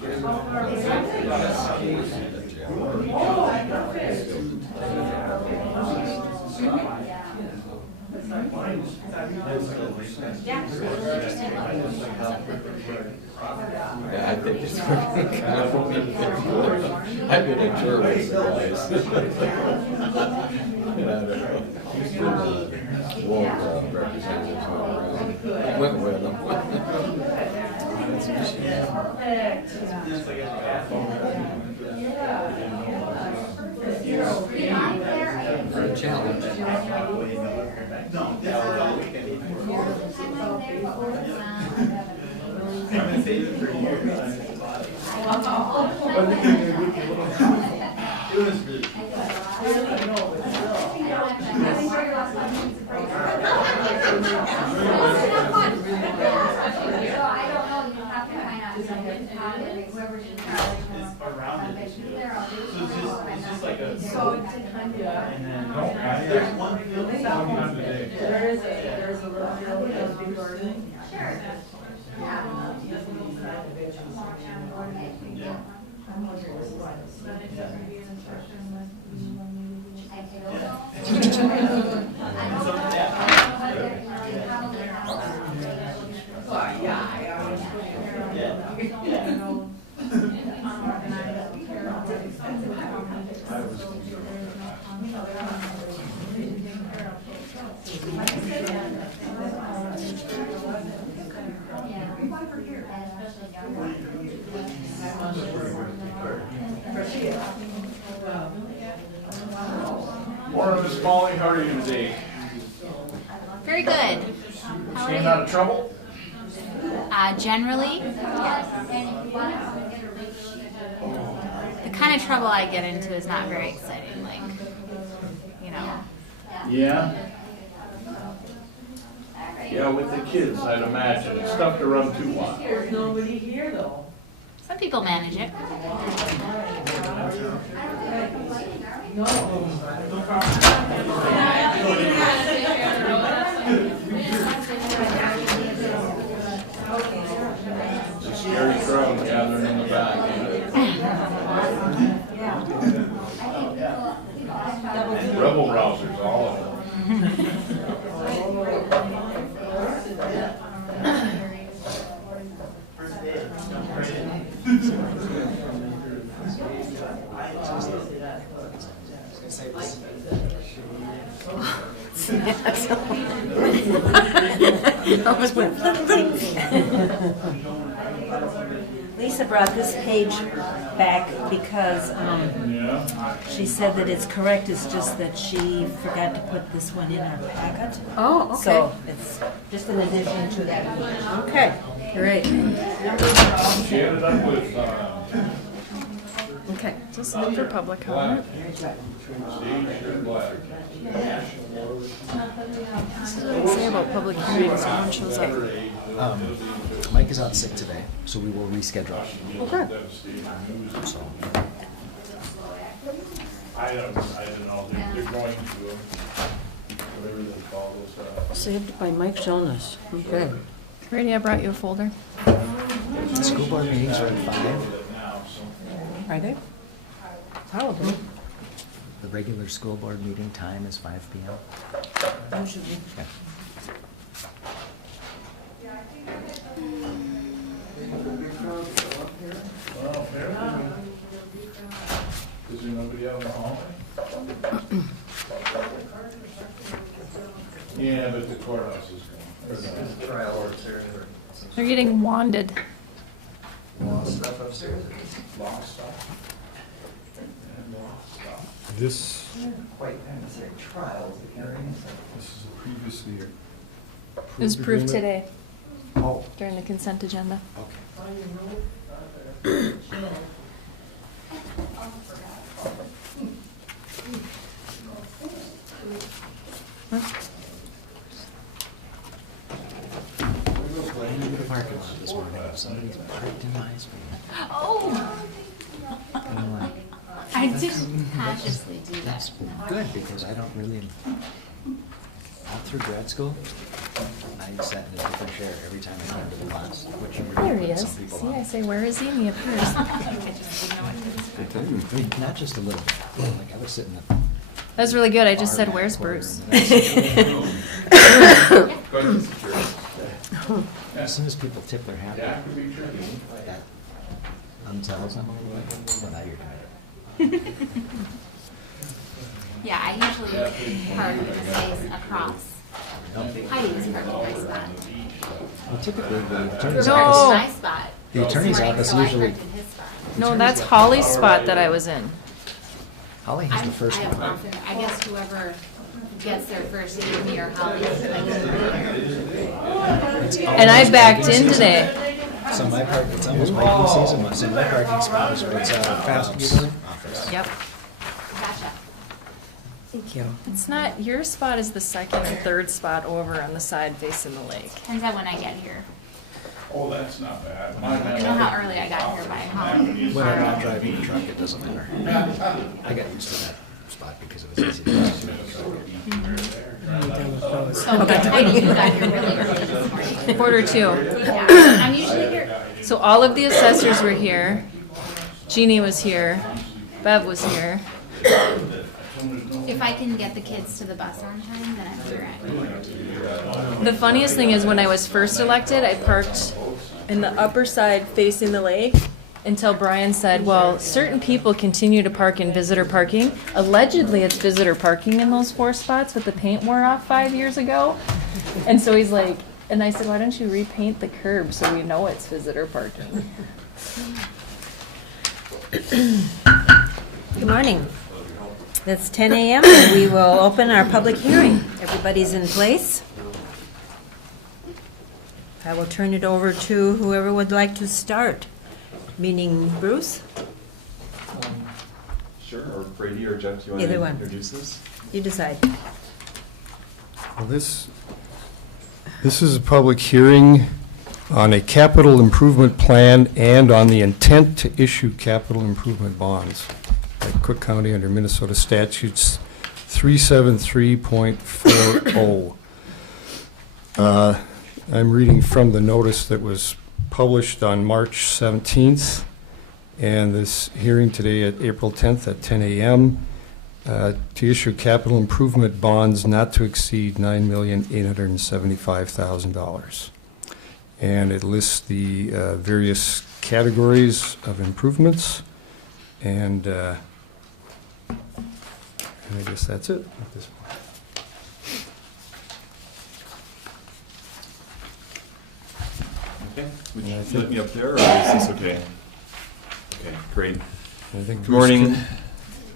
yeah, I think it's working kind of for me. I've been a tour with the guys. And I don't know. Wolf representatives went with them. For a challenge. Save it for you. It was really. Around it. So it's just like a. And then there's one field. There's a little field that goes before it. Morning, Miss Molly, how are you today? Very good. How Staying are out of trouble? you? Generally, the kind of trouble I get into is not very exciting, like, you know. Yeah? Yeah, with the kids, I'd imagine. It's tough to run 2 miles. There's nobody here though. Some people manage it. It's a scary crowd gathering in the back. Rebel rousers, all of them. Lisa brought this page back because Yeah? she said that it's correct, it's just that she forgot to put this one in our packet. Oh, okay. So it's just an addition to that. Okay, great. She ended up with, Okay. Just look for public comment. stage and bladder. This is what I say about public hearings, no one shows up. Mike is out sick today, so we will reschedule. Okay. So, I don't know, they're going to, whatever they call those, Saved by Mike Jonas. Okay. Brady, I brought you a folder. the school board meetings are at 5. now, so. Are they? Probably. The regular school board meeting time is 5 p.m. Usually. Okay. Well, apparently, is there nobody out in the hallway? Yeah, but the courthouse is going. Or the trial or They're getting wanded. lost stuff. And lost stuff. This, Quite necessary trials, the hearings. this is a previously It was approved approved agreement. today Oh, during the consent agenda. okay. I went to the parking lot this morning. Somebody's parked in my street. Oh, And I'm like, I didn't consciously do that. that's good because I don't really, all through grad school, I sat in a different chair every time I went to the class, which There really he put is. some people See, I off. say, where is he? And he appears. I mean, not just a little bit, like I was sitting at. That was really good. I just bar said, back where's corner Bruce? and then as soon as people tip their hat, That could be tricky. that untells them, well, now you're doing it. Yeah, I usually park in the space across. Heidi's parking my spot. Well, typically, the attorney's No. office, My spot. the attorney's Right, office so I usually, parked in his spot. No, that's Holly's spot that I was in. Holly has the first I one. often, I guess whoever gets there first, either me or Holly. And I backed in today. So my park, it's almost biking season, so my parking spot is where it's office. Yep. Gotcha. Thank you. It's not, your spot is the second and third spot over on the side facing the lake. Depends on when I get here. Oh, that's not bad. I know how early I got here by how. When I'm not driving the truck, it doesn't matter. I got used to that spot because it was easy to drive the truck. So I knew you got here really early this morning. 1:45. Yeah, I'm usually here. So all of the assessors were here. Jeannie was here. Bev was here. If I can get the kids to the bus on time, then I'm here at. The funniest thing is when I was first elected, I parked in the upper side facing the lake until Brian said, well, certain people continue to park in visitor parking. Allegedly, it's visitor parking in those 4 spots, but the paint wore off 5 years ago. And so he's like, and I said, why don't you repaint the curb so we know it's visitor parking? Good morning. It's 10 a.m. and we will open our public hearing. Everybody's in place. I will turn it over to whoever would like to start, meaning Bruce. Sure, or Brady or Jeff, do you want Either to one. introduce this? You decide. Well, this is a public hearing on a capital improvement plan and on the intent to issue capital improvement bonds by Cook County under Minnesota statutes 373.40. I'm reading from the notice that was published on March 17th, and this hearing today at April 10th at 10 a.m. To issue capital improvement bonds not to exceed $9,875,000. And it lists the various categories of improvements, and I guess that's it at this point. Okay, would Yeah, I you think- let me up there, or is this okay? Okay, great. I think Good Bruce morning, can-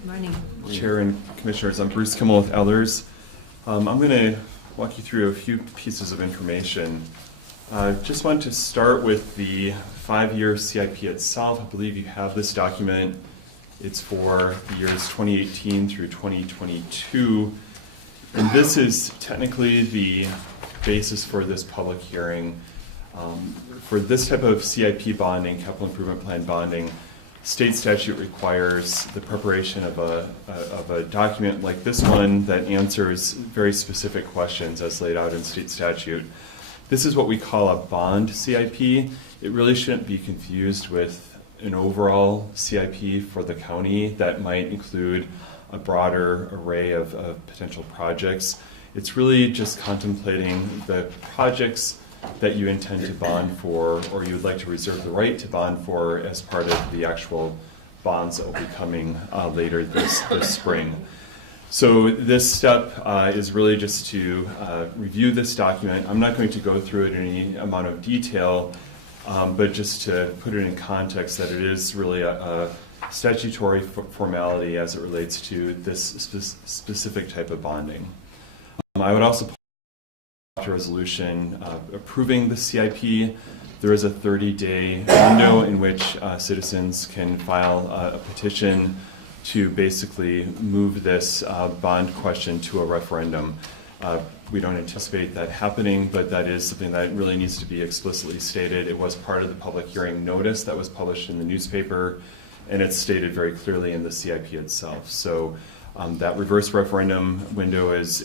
Morning. Chair and Commissioners. I'm Bruce Kimmel with Elders. I'm going to walk you through a few pieces of information. Just want to start with the 5-year CIP itself. I believe you have this document. It's for the years 2018 through 2022. And this is technically the basis for this public hearing. For this type of CIP bonding, capital improvement plan bonding, state statute requires the preparation of a document like this one that answers very specific questions as laid out in state statute. This is what we call a bond CIP. It really shouldn't be confused with an overall CIP for the county that might include a broader array of potential projects. It's really just contemplating the projects that you intend to bond for, or you would like to reserve the right to bond for as part of the actual bonds that will be coming later this spring. So this step is really just to review this document. I'm not going to go through it in any amount of detail, but just to put it in context that it is really a statutory formality as it relates to this specific type of bonding. I would also a resolution approving the CIP. There is a 30-day window in which citizens can file a petition to basically move this bond question to a referendum. We don't anticipate that happening, but that is something that really needs to be explicitly stated. It was part of the public hearing notice that was published in the newspaper, and it's stated very clearly in the CIP itself. So that reverse referendum window is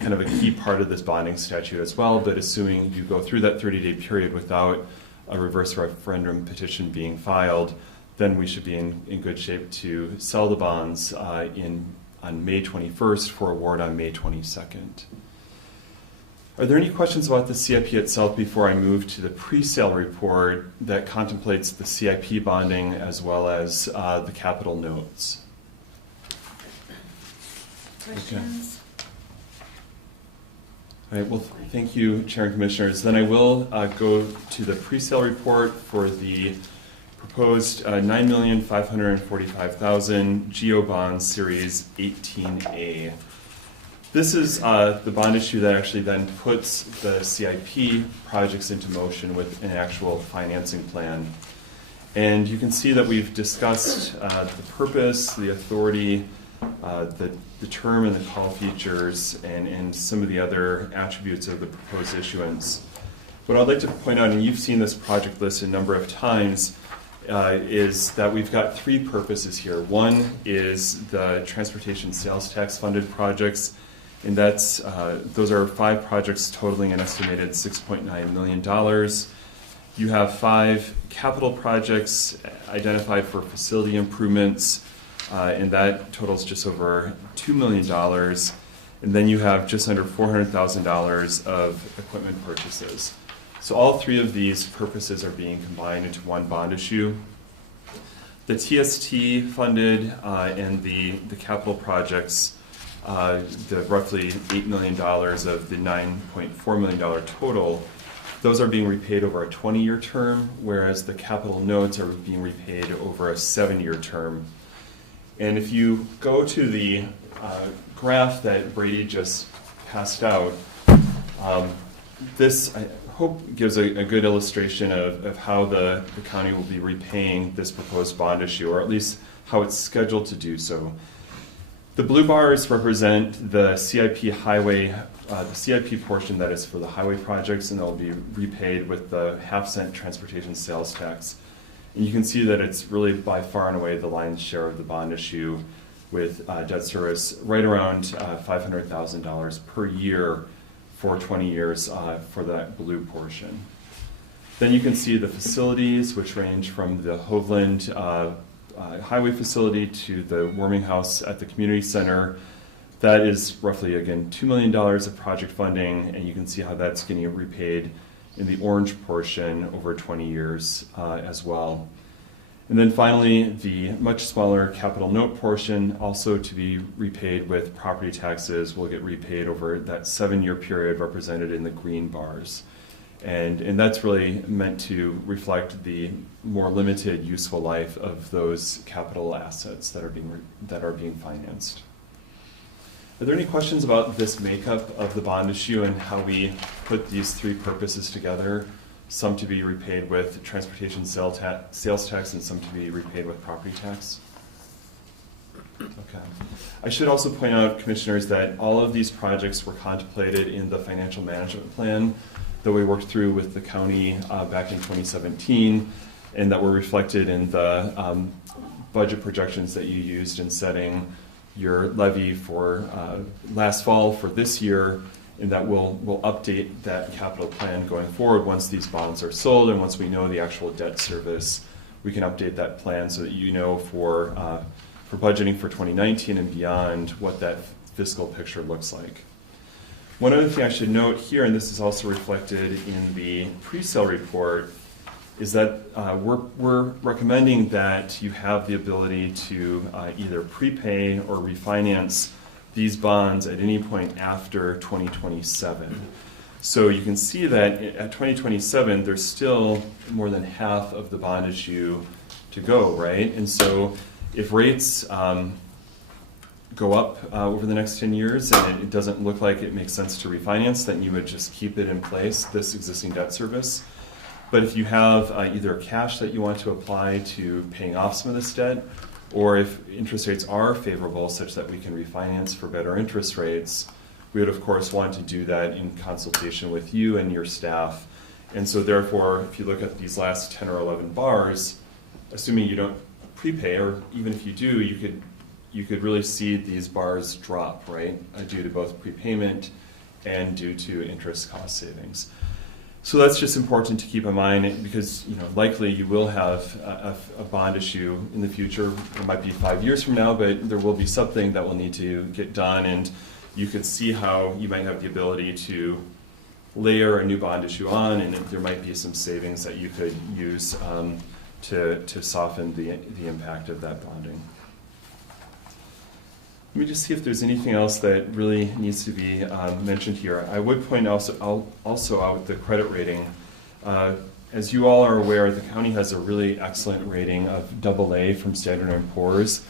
kind of a key part of this bonding statute as well, but assuming you go through that 30-day period without a reverse referendum petition being filed, then we should be in good shape to sell the bonds on May 21st for award on May 22nd. Are there any questions about the CIP itself before I move to the pre-sale report that contemplates the CIP bonding as well as the capital notes? Questions? All right, well, thank you, Chair and Commissioners. Then I will go to the pre-sale report for the proposed $9,545,000 GEO Bond Series 18A. This is the bond issue that actually then puts the CIP projects into motion with an actual financing plan. And you can see that we've discussed the purpose, the authority, the term and the call features, and some of the other attributes of the proposed issuance. What I'd like to point out, and you've seen this project list a number of times, is that we've got three purposes here. One is the transportation sales tax funded projects, and that's those are 5 projects totaling an estimated $6.9 million. You have 5 capital projects identified for facility improvements, and that totals just over $2 million. And then you have just under $400,000 of equipment purchases. So all 3 of these purposes are being combined into one bond issue. The TST funded and the capital projects, the roughly $8 million of the $9.4 million total, those are being repaid over a 20-year term, whereas the capital notes are being repaid over a 7-year term. And if you go to the graph that Brady just passed out, this I hope gives a good illustration of how the county will be repaying this proposed bond issue, or at least how it's scheduled to do so. The blue bars represent the CIP highway, the CIP portion that is for the highway projects, and they'll be repaid with the half-cent transportation sales tax. And you can see that it's really by far and away the lion's share of the bond issue, with debt service right around $500,000 per year for 20 years for that blue portion. Then you can see the facilities, which range from the Hovland highway facility to the warming house at the community center. That is roughly, again, $2 million of project funding, and you can see how that's getting repaid in the orange portion over 20 years as well. And then finally, the much smaller capital note portion, also to be repaid with property taxes, will get repaid over that 7-year period represented in the green bars. And that's really meant to reflect the more limited useful life of those capital assets that are being financed. Are there any questions about this makeup of the bond issue and how we put these 3 purposes together? Some to be repaid with transportation sales tax and some to be repaid with property tax? Okay. I should also point out, Commissioners, that all of these projects were contemplated in the financial management plan that we worked through with the county back in 2017, and that were reflected in the budget projections that you used in setting your levy for last fall for this year, and that we'll update that capital plan going forward once these bonds are sold and once we know the actual debt service. We can update that plan so that you know for budgeting for 2019 and beyond what that fiscal picture looks like. One other thing I should note here, and this is also reflected in the pre-sale report, is that we're recommending that you have the ability to either prepay or refinance these bonds at any point after 2027. So you can see that at 2027, there's still more than half of the bond issue to go, right? And so if rates go up over the next 10 years and it doesn't look like it makes sense to refinance, then you would just keep it in place, this existing debt service. But if you have either cash that you want to apply to paying off some of this debt, or if interest rates are favorable such that we can refinance for better interest rates, we would of course want to do that in consultation with you and your staff. And so therefore, if you look at these last 10 or 11 bars, assuming you don't prepay, or even if you do, you could really see these bars drop, right, due to both prepayment and due to interest cost savings. So that's just important to keep in mind, because likely you will have a bond issue in the future. It might be 5 years from now, but there will be something that will need to get done, and you could see how you might have the ability to layer a new bond issue on, and there might be some savings that you could use to soften the impact of that bonding. Let me just see if there's anything else that really needs to be mentioned here. I would point also out the credit rating. As you all are aware, the county has a really excellent rating of AA from Standard & Poor's.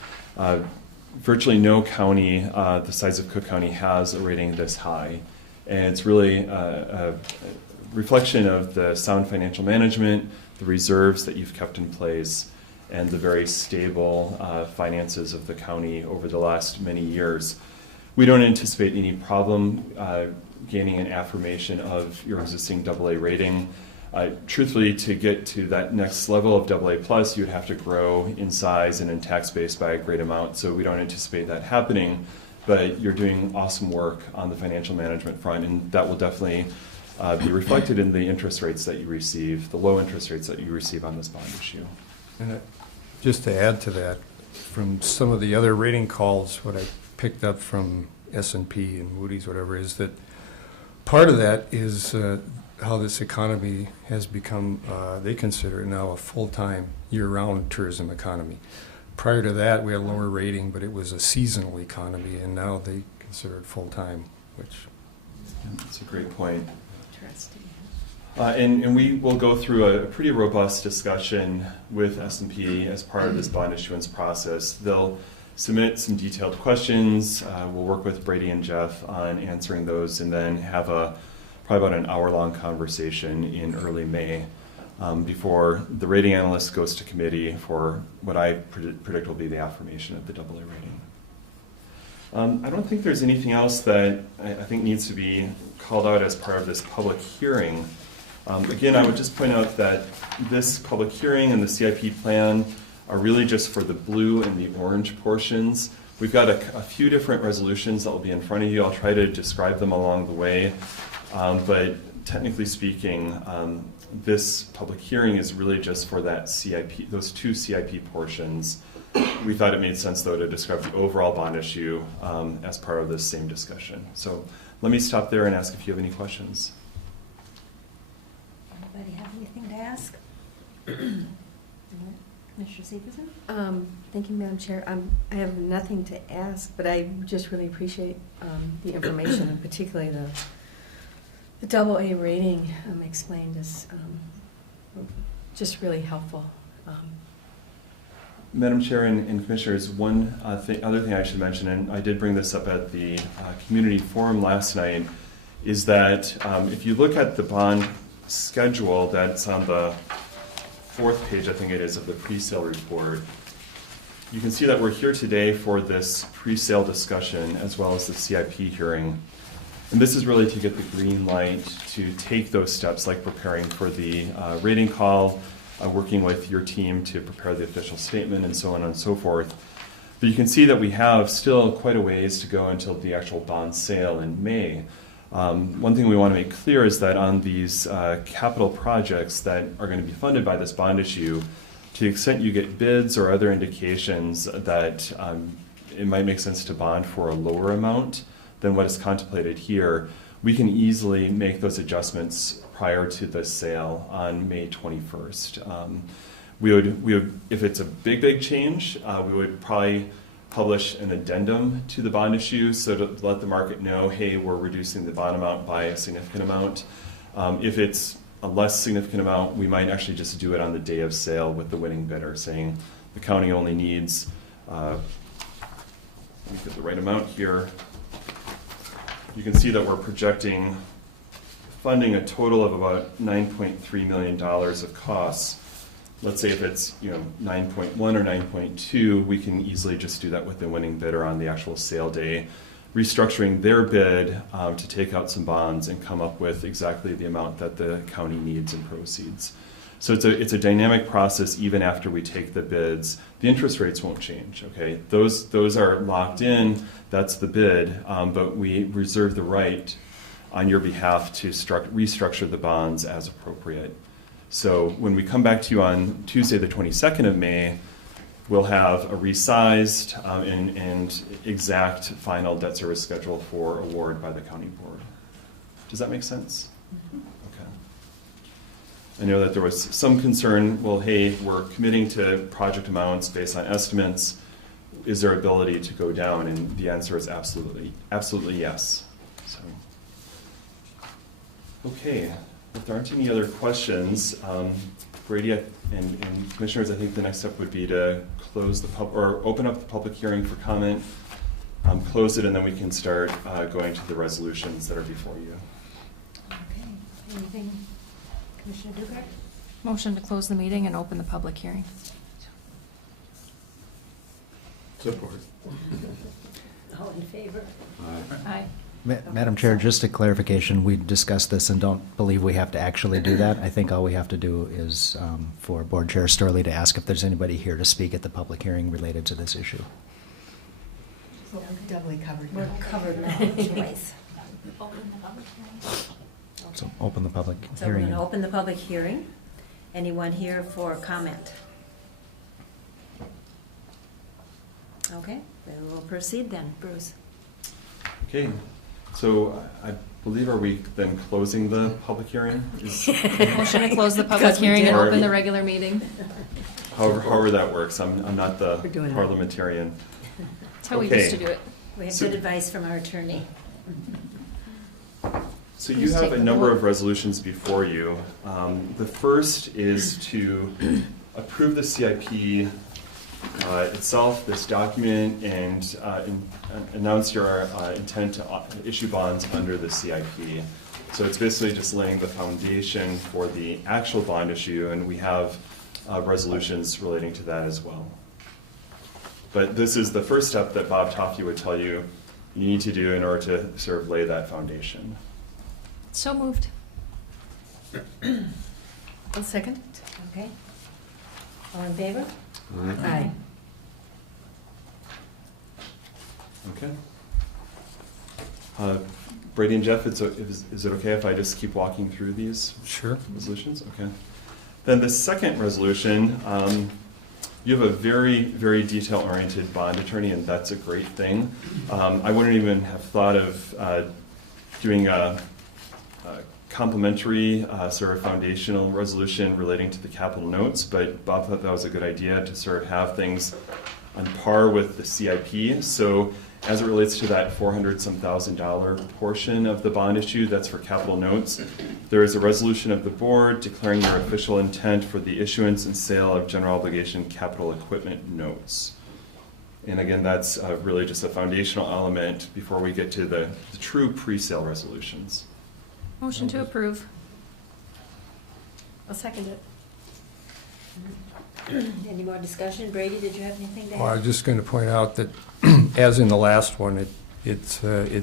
virtually no county the size of Cook County has a rating this high. And it's really a reflection of the sound financial management, the reserves that you've kept in place, and the very stable finances of the county over the last many years. We don't anticipate any problem gaining an affirmation of your existing AA rating. Truthfully, to get to that next level of AA+, you'd have to grow in size and in tax base by a great amount, so we don't anticipate that happening, but you're doing awesome work on the financial management front, and that will definitely be reflected in the interest rates that you receive, the low interest rates that you receive on this bond issue. And just to add to that, from some of the other rating calls, what I picked up from S&P and Moody's, whatever, is that part of that is how this economy has become, they consider it now a full-time, year-round tourism economy. Prior to that, we had a lower rating, but it was a seasonal economy, and now they consider it full-time, which... That's a great point. Interesting. And we will go through a pretty robust discussion with S&P as part of this bond issuance process. They'll submit some detailed questions. We'll work with Brady and Jeff on answering those, and then have probably about an hour-long conversation in early May before the rating analyst goes to committee for what I predict will be the affirmation of the AA rating. I don't think there's anything else that I think needs to be called out as part of this public hearing. Again, I would just point out that this public hearing and the CIP plan are really just for the blue and the orange portions. We've got a few different resolutions that will be in front of you. I'll try to describe them along the way. But technically speaking, this public hearing is really just for that CIP, those two CIP portions. We thought it made sense, though, to describe the overall bond issue as part of this same discussion. So let me stop there and ask if you have any questions. Anybody have anything to ask? Commissioner Severson? Thank you, Madam Chair. I have nothing to ask, but I just really appreciate the information, and particularly the AA rating explained is just really helpful. Madam Chair and Commissioners, one other thing I should mention, and I did bring this up at the community forum last night, is that if you look at the bond schedule that's on the 4th page, I think it is, of the pre-sale report, you can see that we're here today for this pre-sale discussion as well as the CIP hearing. And this is really to get the green light to take those steps, like preparing for the rating call, working with your team to prepare the official statement, and so on and so forth. But you can see that we have still quite a ways to go until the actual bond sale in May. One thing we want to make clear is that on these capital projects that are going to be funded by this bond issue, to the extent you get bids or other indications that it might make sense to bond for a lower amount than what is contemplated here, we can easily make those adjustments prior to the sale on May 21st. We would, if it's a big change, we would probably publish an addendum to the bond issue so to let the market know, hey, we're reducing the bond amount by a significant amount. If it's a less significant amount, we might actually just do it on the day of sale with the winning bidder, saying the county only needs, let me get the right amount here. You can see that we're projecting funding a total of about $9.3 million of costs. Let's say if it's 9.1 or 9.2, we can easily just do that with the winning bidder on the actual sale day, restructuring their bid to take out some bonds and come up with exactly the amount that the county needs in proceeds. So it's a dynamic process even after we take the bids. The interest rates won't change, okay? Those are locked in, that's the bid, but we reserve the right on your behalf to restructure the bonds as appropriate. So when we come back to you on Tuesday the 22nd of May, we'll have a resized and exact final debt service schedule for award by the county board. Does that make sense? Mm-hmm. Okay. I know that there was some concern, well, hey, we're committing to project amounts based on estimates. Is there ability to go down? And the answer is absolutely yes. So, okay. If there aren't any other questions, Brady and Commissioners, I think the next step would be to close the or open up the public hearing for comment, close it, and then we can start going to the resolutions that are before you. Okay, anything, Commissioner Duggar? Motion to close the meeting and open the public hearing. Support. All in favor? Aye. Madam Chair, just a clarification, we discussed this and don't believe we have to actually do that. I think all we have to do is for Board Chair Storley to ask if there's anybody here to speak at the public hearing related to this issue. Doubly covered. We're covered now, twice. So open the public So we're hearing. going to open the public hearing. Anyone here for comment? Okay, then we'll proceed then. Bruce? Okay, so I believe, are we then closing the public hearing? Motion to close the public Because we hearing and did. open the regular meeting. However that works, I'm not the We're doing that. parliamentarian. That's how we used to Okay. do it. We have So- good advice from our attorney. So you Please have take a the number vote. of resolutions before you. The first is to approve the CIP itself, this document, and announce your intent to issue bonds under the CIP. So it's basically just laying the foundation for the actual bond issue, and we have resolutions relating to that as well. But this is the first step that Bob Toffey would tell you you need to do in order to sort of lay that foundation. So moved. I'll second. Okay. All in favor? Aye. Okay. Brady and Jeff, is it okay if I just keep walking through these Sure. resolutions? Okay. Then the second resolution, you have a very, very detail-oriented bond attorney, and that's a great thing. I wouldn't even have thought of doing a complimentary sort of foundational resolution relating to the capital notes, but Bob thought that was a good idea to sort of have things on par with the CIP. So as it relates to that $400-some thousand portion of the bond issue that's for capital notes, there is a resolution of the board declaring your official intent for the issuance and sale of general obligation capital equipment notes. And again, that's really just a foundational element before we get to the true pre-sale resolutions. Motion to approve. I'll second it. Any more discussion? Brady, did you have anything to add? Well, I was just going to point out that, as in the last one, it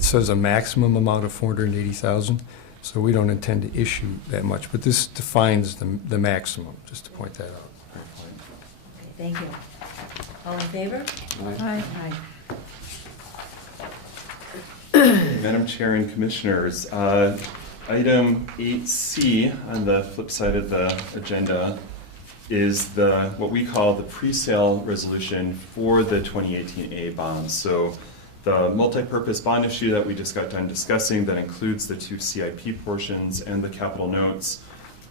says a maximum amount of 480,000, so we don't intend to issue that much, but this defines the maximum, just to point that out. Okay, thank you. All in favor? Aye. Madam Chair and Commissioners, item 8C on the flip side of the agenda is what we call the pre-sale resolution for the 2018A bonds. So the multi-purpose bond issue that we just got done discussing that includes the two CIP portions and the capital notes,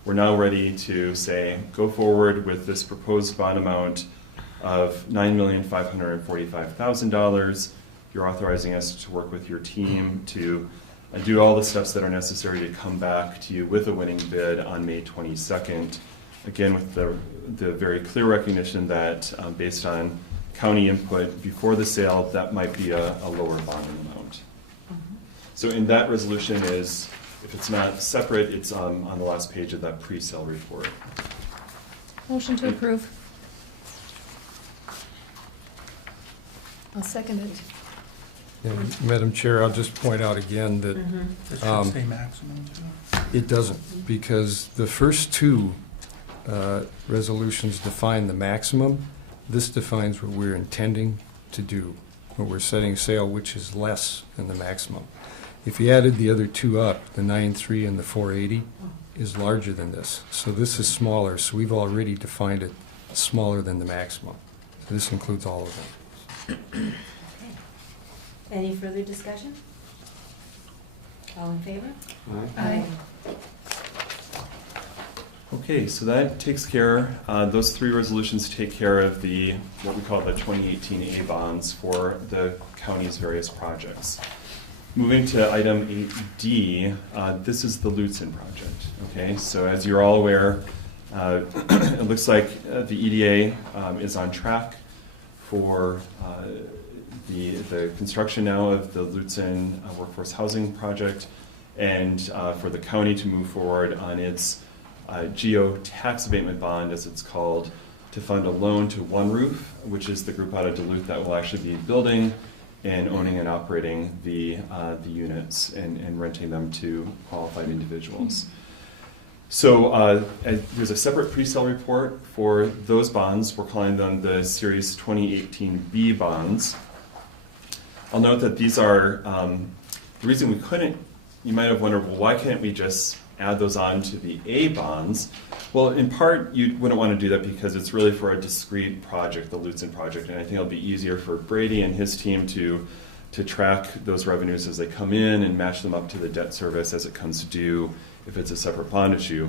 we're now ready to say, go forward with this proposed bond amount of $9,545,000. You're authorizing us to work with your team to do all the steps that are necessary to come back to you with a winning bid on May 22nd. Again, with the very clear recognition that based on county input before the sale, that might be a lower bond amount. So in that resolution is, if it's not separate, it's on the last page of that pre-sale report. Motion to approve. I'll second it. And Madam Chair, I'll just point out again that It should say maximum, too. it doesn't, because the first two resolutions define the maximum. This defines what we're intending to do, what we're setting sail, which is less than the maximum. If you added the other two up, the 9.3 and the 480 is larger than this. So this is smaller, so we've already defined it smaller than the maximum. So this includes all of them. Okay. Any further discussion? All in favor? Aye. Okay, so that takes care, those three resolutions take care of what we call the 2018A bonds for the county's various projects. Moving to item 8D, this is the Lutzen project, okay? So as you're all aware, It looks like the EDA is on track for the construction now of the Lutzen Workforce Housing Project, and for the county to move forward on its GEO tax abatement bond, as it's called, to fund a loan to One Roof, which is the group out of Duluth that will actually be building and owning and operating the units and renting them to qualified individuals. So there's a separate pre-sale report for those bonds. We're calling them the Series 2018B bonds. I'll note that these are, the reason we couldn't, you might have wondered, well, why can't we just add those on to the A bonds? Well, in part, you wouldn't want to do that because it's really for a discrete project, the Lutzen project, and I think it'll be easier for Brady and his team to track those revenues as they come in and match them up to the debt service as it comes due if it's a separate bond issue.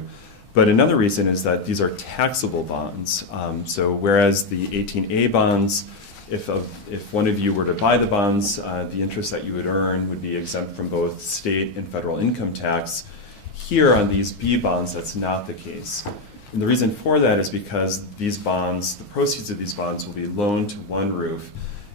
But another reason is that these are taxable bonds. So whereas the 18A bonds, if one of you were to buy the bonds, the interest that you would earn would be exempt from both state and federal income tax. Here on these B bonds, that's not the case. And the reason for that is because these bonds, the proceeds of these bonds will be loaned to One Roof.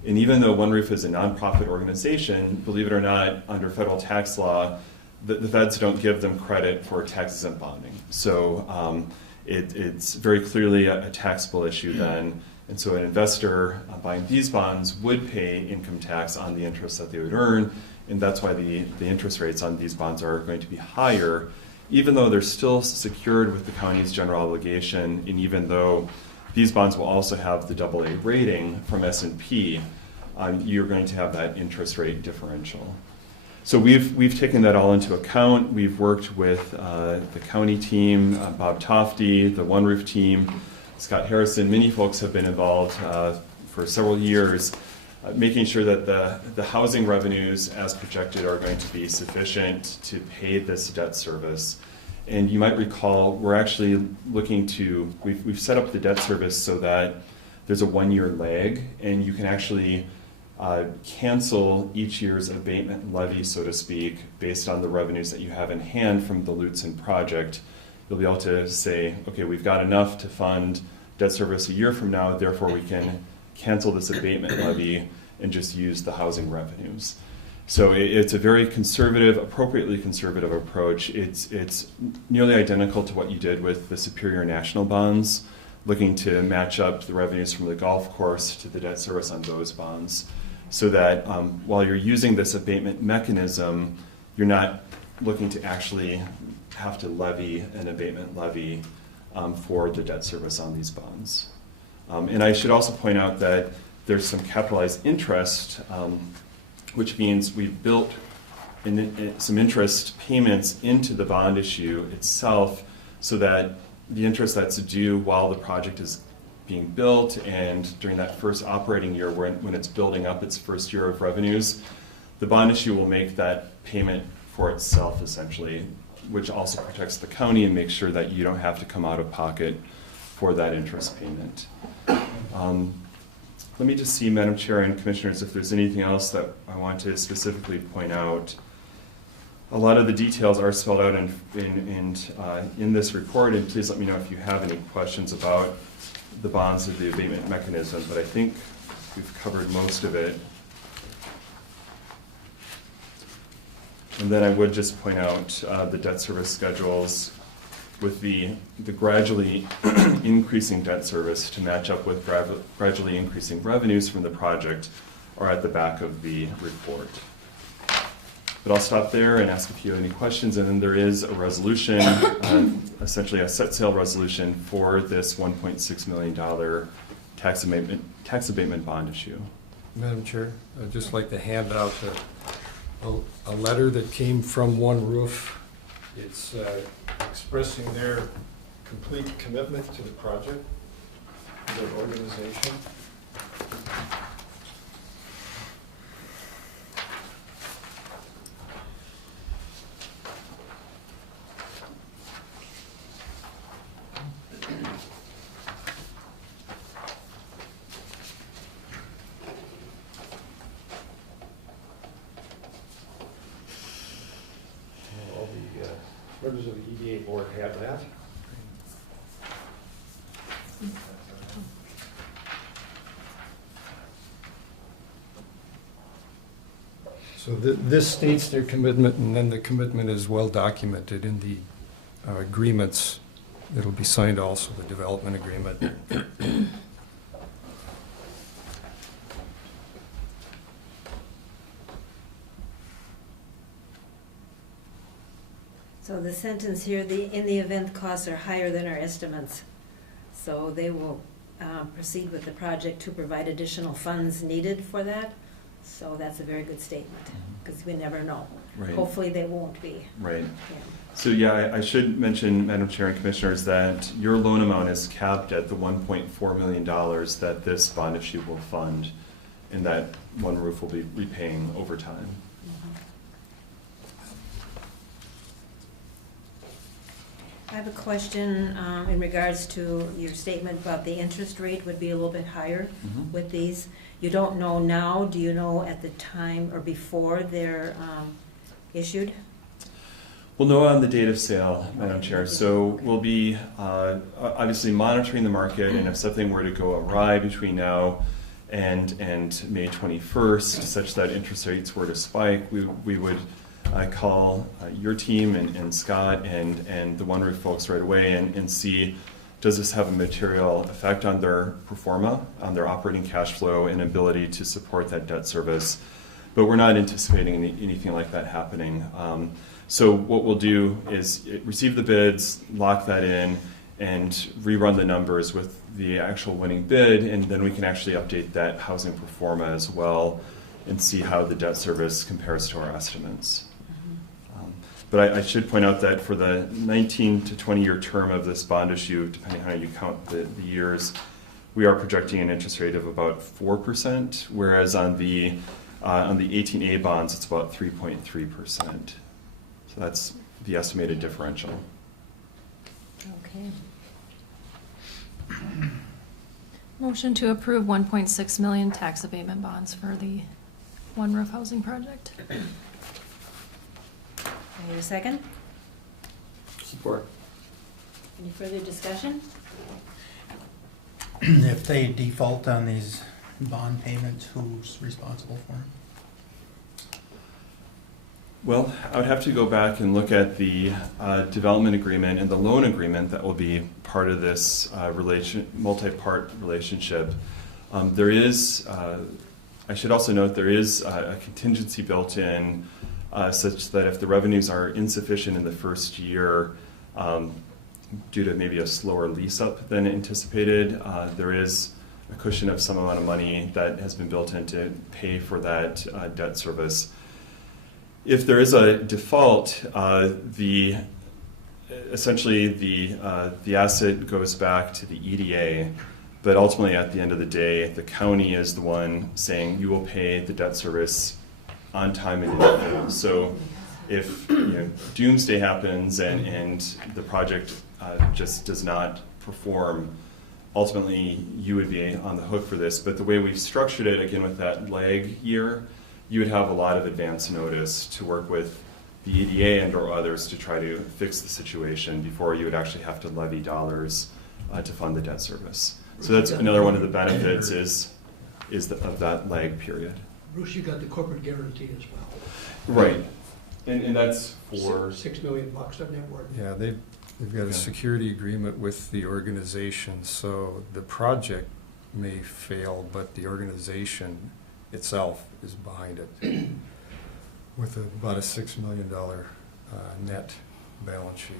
And even though One Roof is a nonprofit organization, believe it or not, under federal tax law, the feds don't give them credit for tax-exempt bonding. So it's very clearly a taxable issue then. And so an investor buying these bonds would pay income tax on the interest that they would earn, and that's why the interest rates on these bonds are going to be higher, even though they're still secured with the county's general obligation, and even though these bonds will also have the AA rating from S&P, you're going to have that interest rate differential. So we've taken that all into account. We've worked with the county team, Bob Tofty, the One Roof team, Scott Harrison. Many folks have been involved for several years, making sure that the housing revenues as projected are going to be sufficient to pay this debt service. And you might recall, we're actually looking to, we've set up the debt service so that there's a 1-year lag, and you can actually cancel each year's abatement levy, so to speak, based on the revenues that you have in hand from the Lutzen project. You'll be able to say, okay, we've got enough to fund debt service a year from now, therefore we can cancel this abatement levy and just use the housing revenues. So it's a very conservative, appropriately conservative approach. It's nearly identical to what you did with the Superior National bonds, looking to match up the revenues from the golf course to the debt service on those bonds, so that while you're using this abatement mechanism, you're not looking to actually have to levy an abatement levy for the debt service on these bonds. And I should also point out that there's some capitalized interest, which means we've built some interest payments into the bond issue itself so that the interest that's due while the project is being built and during that first operating year when it's building up its first year of revenues, the bond issue will make that payment for itself essentially, which also protects the county and makes sure that you don't have to come out of pocket for that interest payment. Let me just see, Madam Chair and Commissioners, if there's anything else that I want to specifically point out. A lot of the details are spelled out in this report, and please let me know if you have any questions about the bonds of the abatement mechanism, but I think we've covered most of it. And then I would just point out the debt service schedules with the gradually increasing debt service to match up with gradually increasing revenues from the project are at the back of the report. But I'll stop there and ask if you have any questions, and then there is a resolution, essentially a set sale resolution for this $1.6 million tax abatement bond issue. Madam Chair, I'd just like to hand out a letter that came from One Roof. It's expressing their complete commitment to the project, their organization. Members of the EDA board have that. So this states their commitment, and then the commitment is well documented in the agreements. It'll be signed also, the development agreement. So the sentence here, in the event costs are higher than our estimates, so they will proceed with the project to provide additional funds needed for that. So that's a very good statement, because we never know. Right. Hopefully they won't be. Right. Yeah. So yeah, I should mention, Madam Chair and Commissioners, that your loan amount is capped at the $1.4 million that this bond issue will fund, and that One Roof will be repaying over time. I have a question in regards to your statement about the interest rate would be a little bit higher Mhm. with these. You don't know now, do you know at the time or before they're issued? We'll know on the date of sale, Madam Chair. So we'll be obviously monitoring the market, and if something were to go awry between now and May 21st, such that interest rates were to spike, we would call your team and Scott and the One Roof folks right away and see, does this have a material effect on their pro forma, on their operating cash flow and ability to support that debt service. But we're not anticipating anything like that happening. So what we'll do is receive the bids, lock that in, and rerun the numbers with the actual winning bid, and then we can actually update that housing pro forma as well and see how the debt service compares to our estimates. But I should point out that for the 19 to 20-year term of this bond issue, depending on how you count the years, we are projecting an interest rate of about 4%, whereas on the 18A bonds, it's about 3.3%. So that's the estimated differential. Okay. Motion to approve 1.6 million tax abatement bonds for the One Roof Housing Project. I hear a second? Support. Any further discussion? If they default on these bond payments, who's responsible for them? Well, I would have to go back and look at the development agreement and the loan agreement that will be part of this multi-part relationship. There is, I should also note, there is a contingency built in such that if the revenues are insufficient in the first year due to maybe a slower lease up than anticipated, there is a cushion of some amount of money that has been built in to pay for that debt service. If there is a default, essentially the asset goes back to the EDA, but ultimately at the end of the day, the county is the one saying you will pay the debt service on time and in full. So if doomsday happens and the project just does not perform, ultimately you would be on the hook for this. But the way we've structured it, again with that lag year, you would have a lot of advance notice to work with the EDA and or others to try to fix the situation before you would actually have to levy dollars to fund the debt service. So that's another one of the benefits of that lag period. Bruce, you got the corporate guarantee as well. Right. And that's for $6 million, isn't that worth? Yeah, they've got a security agreement with the organization, so the project may fail, but the organization itself is behind it with about a $6 million net balance sheet.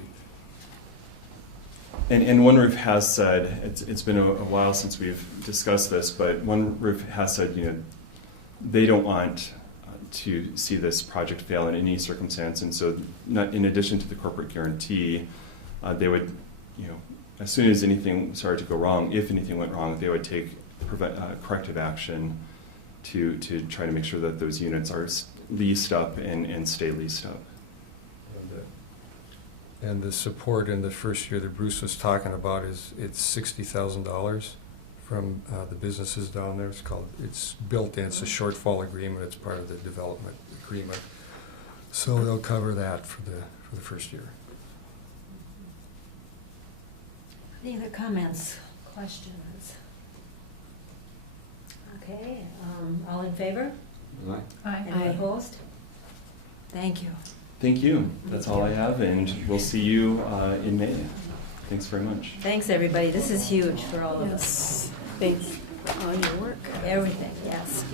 And One Roof has said, it's been a while since we've discussed this, but One Roof has said, they don't want to see this project fail in any circumstance, and so not, in addition to the corporate guarantee, they would, as soon as anything started to go wrong, if anything went wrong, they would take corrective action to try to make sure that those units are leased up and stay leased up. And the support in the first year that Bruce was talking about it's $60,000 from the businesses down there. It's built in, it's a shortfall agreement, it's part of the development agreement. So they'll cover that for the first year. Any other comments, questions? Okay, all in favor? Right? Any opposed? Thank you. Thank you. That's all I have, and we'll see you in May. Thanks very much. Thanks, everybody. This is huge for all of us. Thanks for all your work. Everything, yes.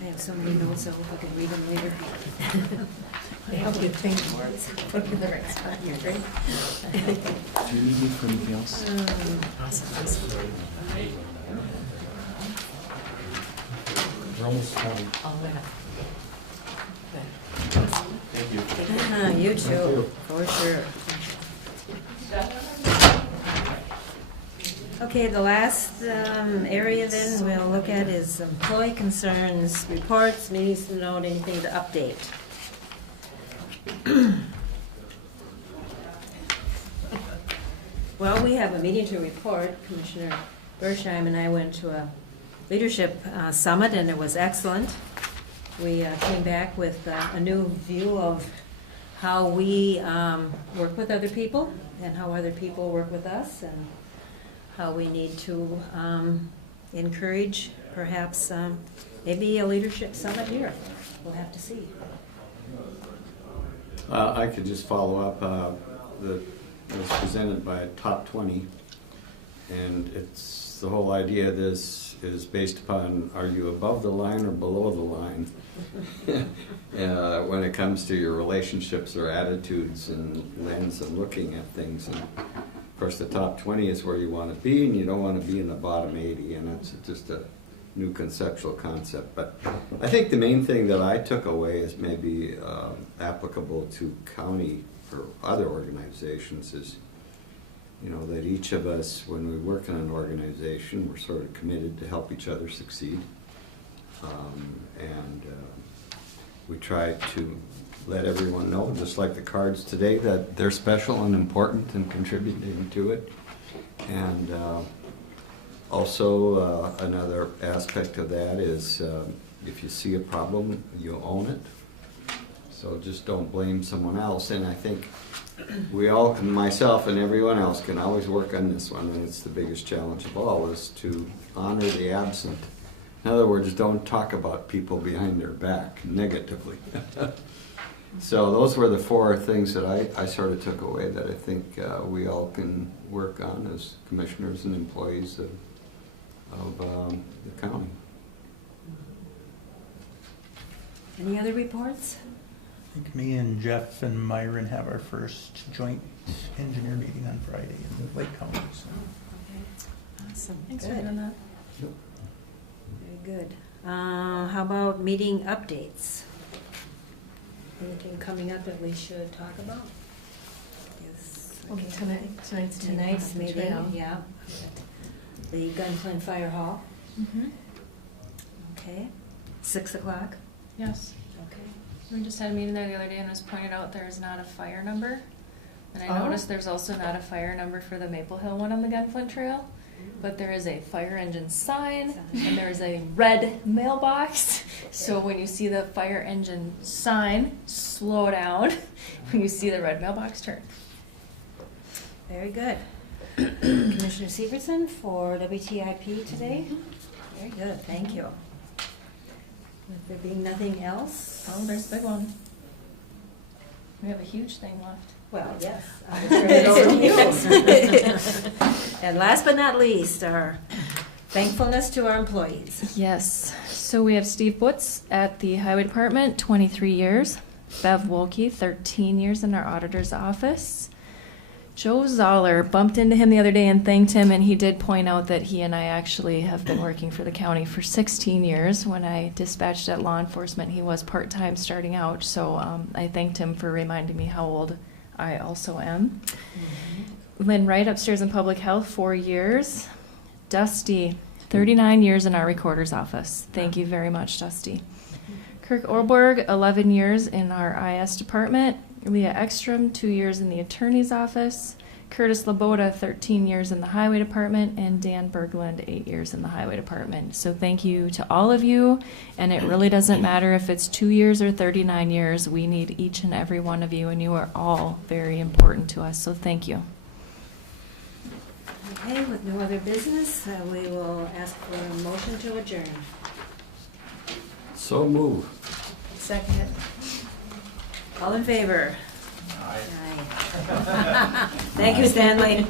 I have so many notes, I hope I can read them later. I hope you think words. Put them in the right spot here, right? Do you need me for anything else? Awesome. We're almost 20. All that. Thank you. You too, for sure. Okay, the last area then we'll look at is employee concerns, reports, meetings to note, anything to update. Well, we have a meeting to report. Commissioner Bershheim and I went to a leadership summit, and it was excellent. We came back with a new view of how we work with other people and how other people work with us, and how we need to encourage perhaps maybe a leadership summit here. We'll have to see. I could just follow up. It was presented by Top 20, and it's the whole idea of this is based upon, are you above the line or below the line when it comes to your relationships or attitudes and lens and looking at things. And of course the top 20 is where you want to be, and you don't want to be in the bottom 80, and it's just a new conceptual concept. But I think the main thing that I took away is maybe applicable to county or other organizations is, you know, that each of us, when we work in an organization, we're sort of committed to help each other succeed. We try to let everyone know, just like the cards today, that they're special and important and contributing to it. And also another aspect of that is if you see a problem, you own it. So just don't blame someone else. And I think we all, myself and everyone else, can always work on this one, and it's the biggest challenge of all, is to honor the absent. In other words, don't talk about people behind their back negatively. So those were the four things that I sort of took away that I think we all can work on as commissioners and employees of the county. Any other reports? I think me and Jeff and Myron have our first joint engineer meeting on Friday in Lake County. So. Awesome. Thanks Good. for doing that. Very good. How about meeting updates? Anything coming up that we should talk about? Yes. Okay, tonight's Tonight's meeting. meeting, Trail. yeah. The Gunflint Fire Hall, Mm-hmm. okay. 6 o'clock, Yes. okay. We just had a meeting there the other day, and it was pointed out there is not a fire number. And I Oh. noticed there's also not a fire number for the Maple Hill one on the Gunflint Trail. But there is a fire engine sign, and there is a red mailbox. So when you see the fire engine sign, slow down. When you see the red mailbox, turn. Very good. Commissioner Severson for WTIP today? Very good, thank you. With there being nothing else? Oh, there's a big one. We have a huge thing left. Well, yes. I'll turn it over to you. And last but not least, our thankfulness to our employees. Yes. So we have Steve Butz at the Highway Department, 23 years. Bev Wolke, 13 years in our auditor's office. Joe Zoller, bumped into him the other day and thanked him, and he did point out that he and I actually have been working for the county for 16 years. When I dispatched at law enforcement, he was part-time starting out, so I thanked him for reminding me how old I also am. Lynn Wright, upstairs in public health, 4 years. Dusty, 39 years in our recorder's office. Thank you very much, Dusty. Kirk Orborg, 11 years in our IS department. Leah Ekstrom, 2 years in the attorney's office. Curtis Laboda, 13 years in the Highway Department, and Dan Berglund, 8 years in the Highway Department. So thank you to all of you, and it really doesn't matter if it's 2 years or 39 years. We need each and every one of you, and you are all very important to us, so thank you. Okay, with no other business, we will ask for a motion to adjourn. So move. Second. All in favor? Aye. Thank you, Stanley.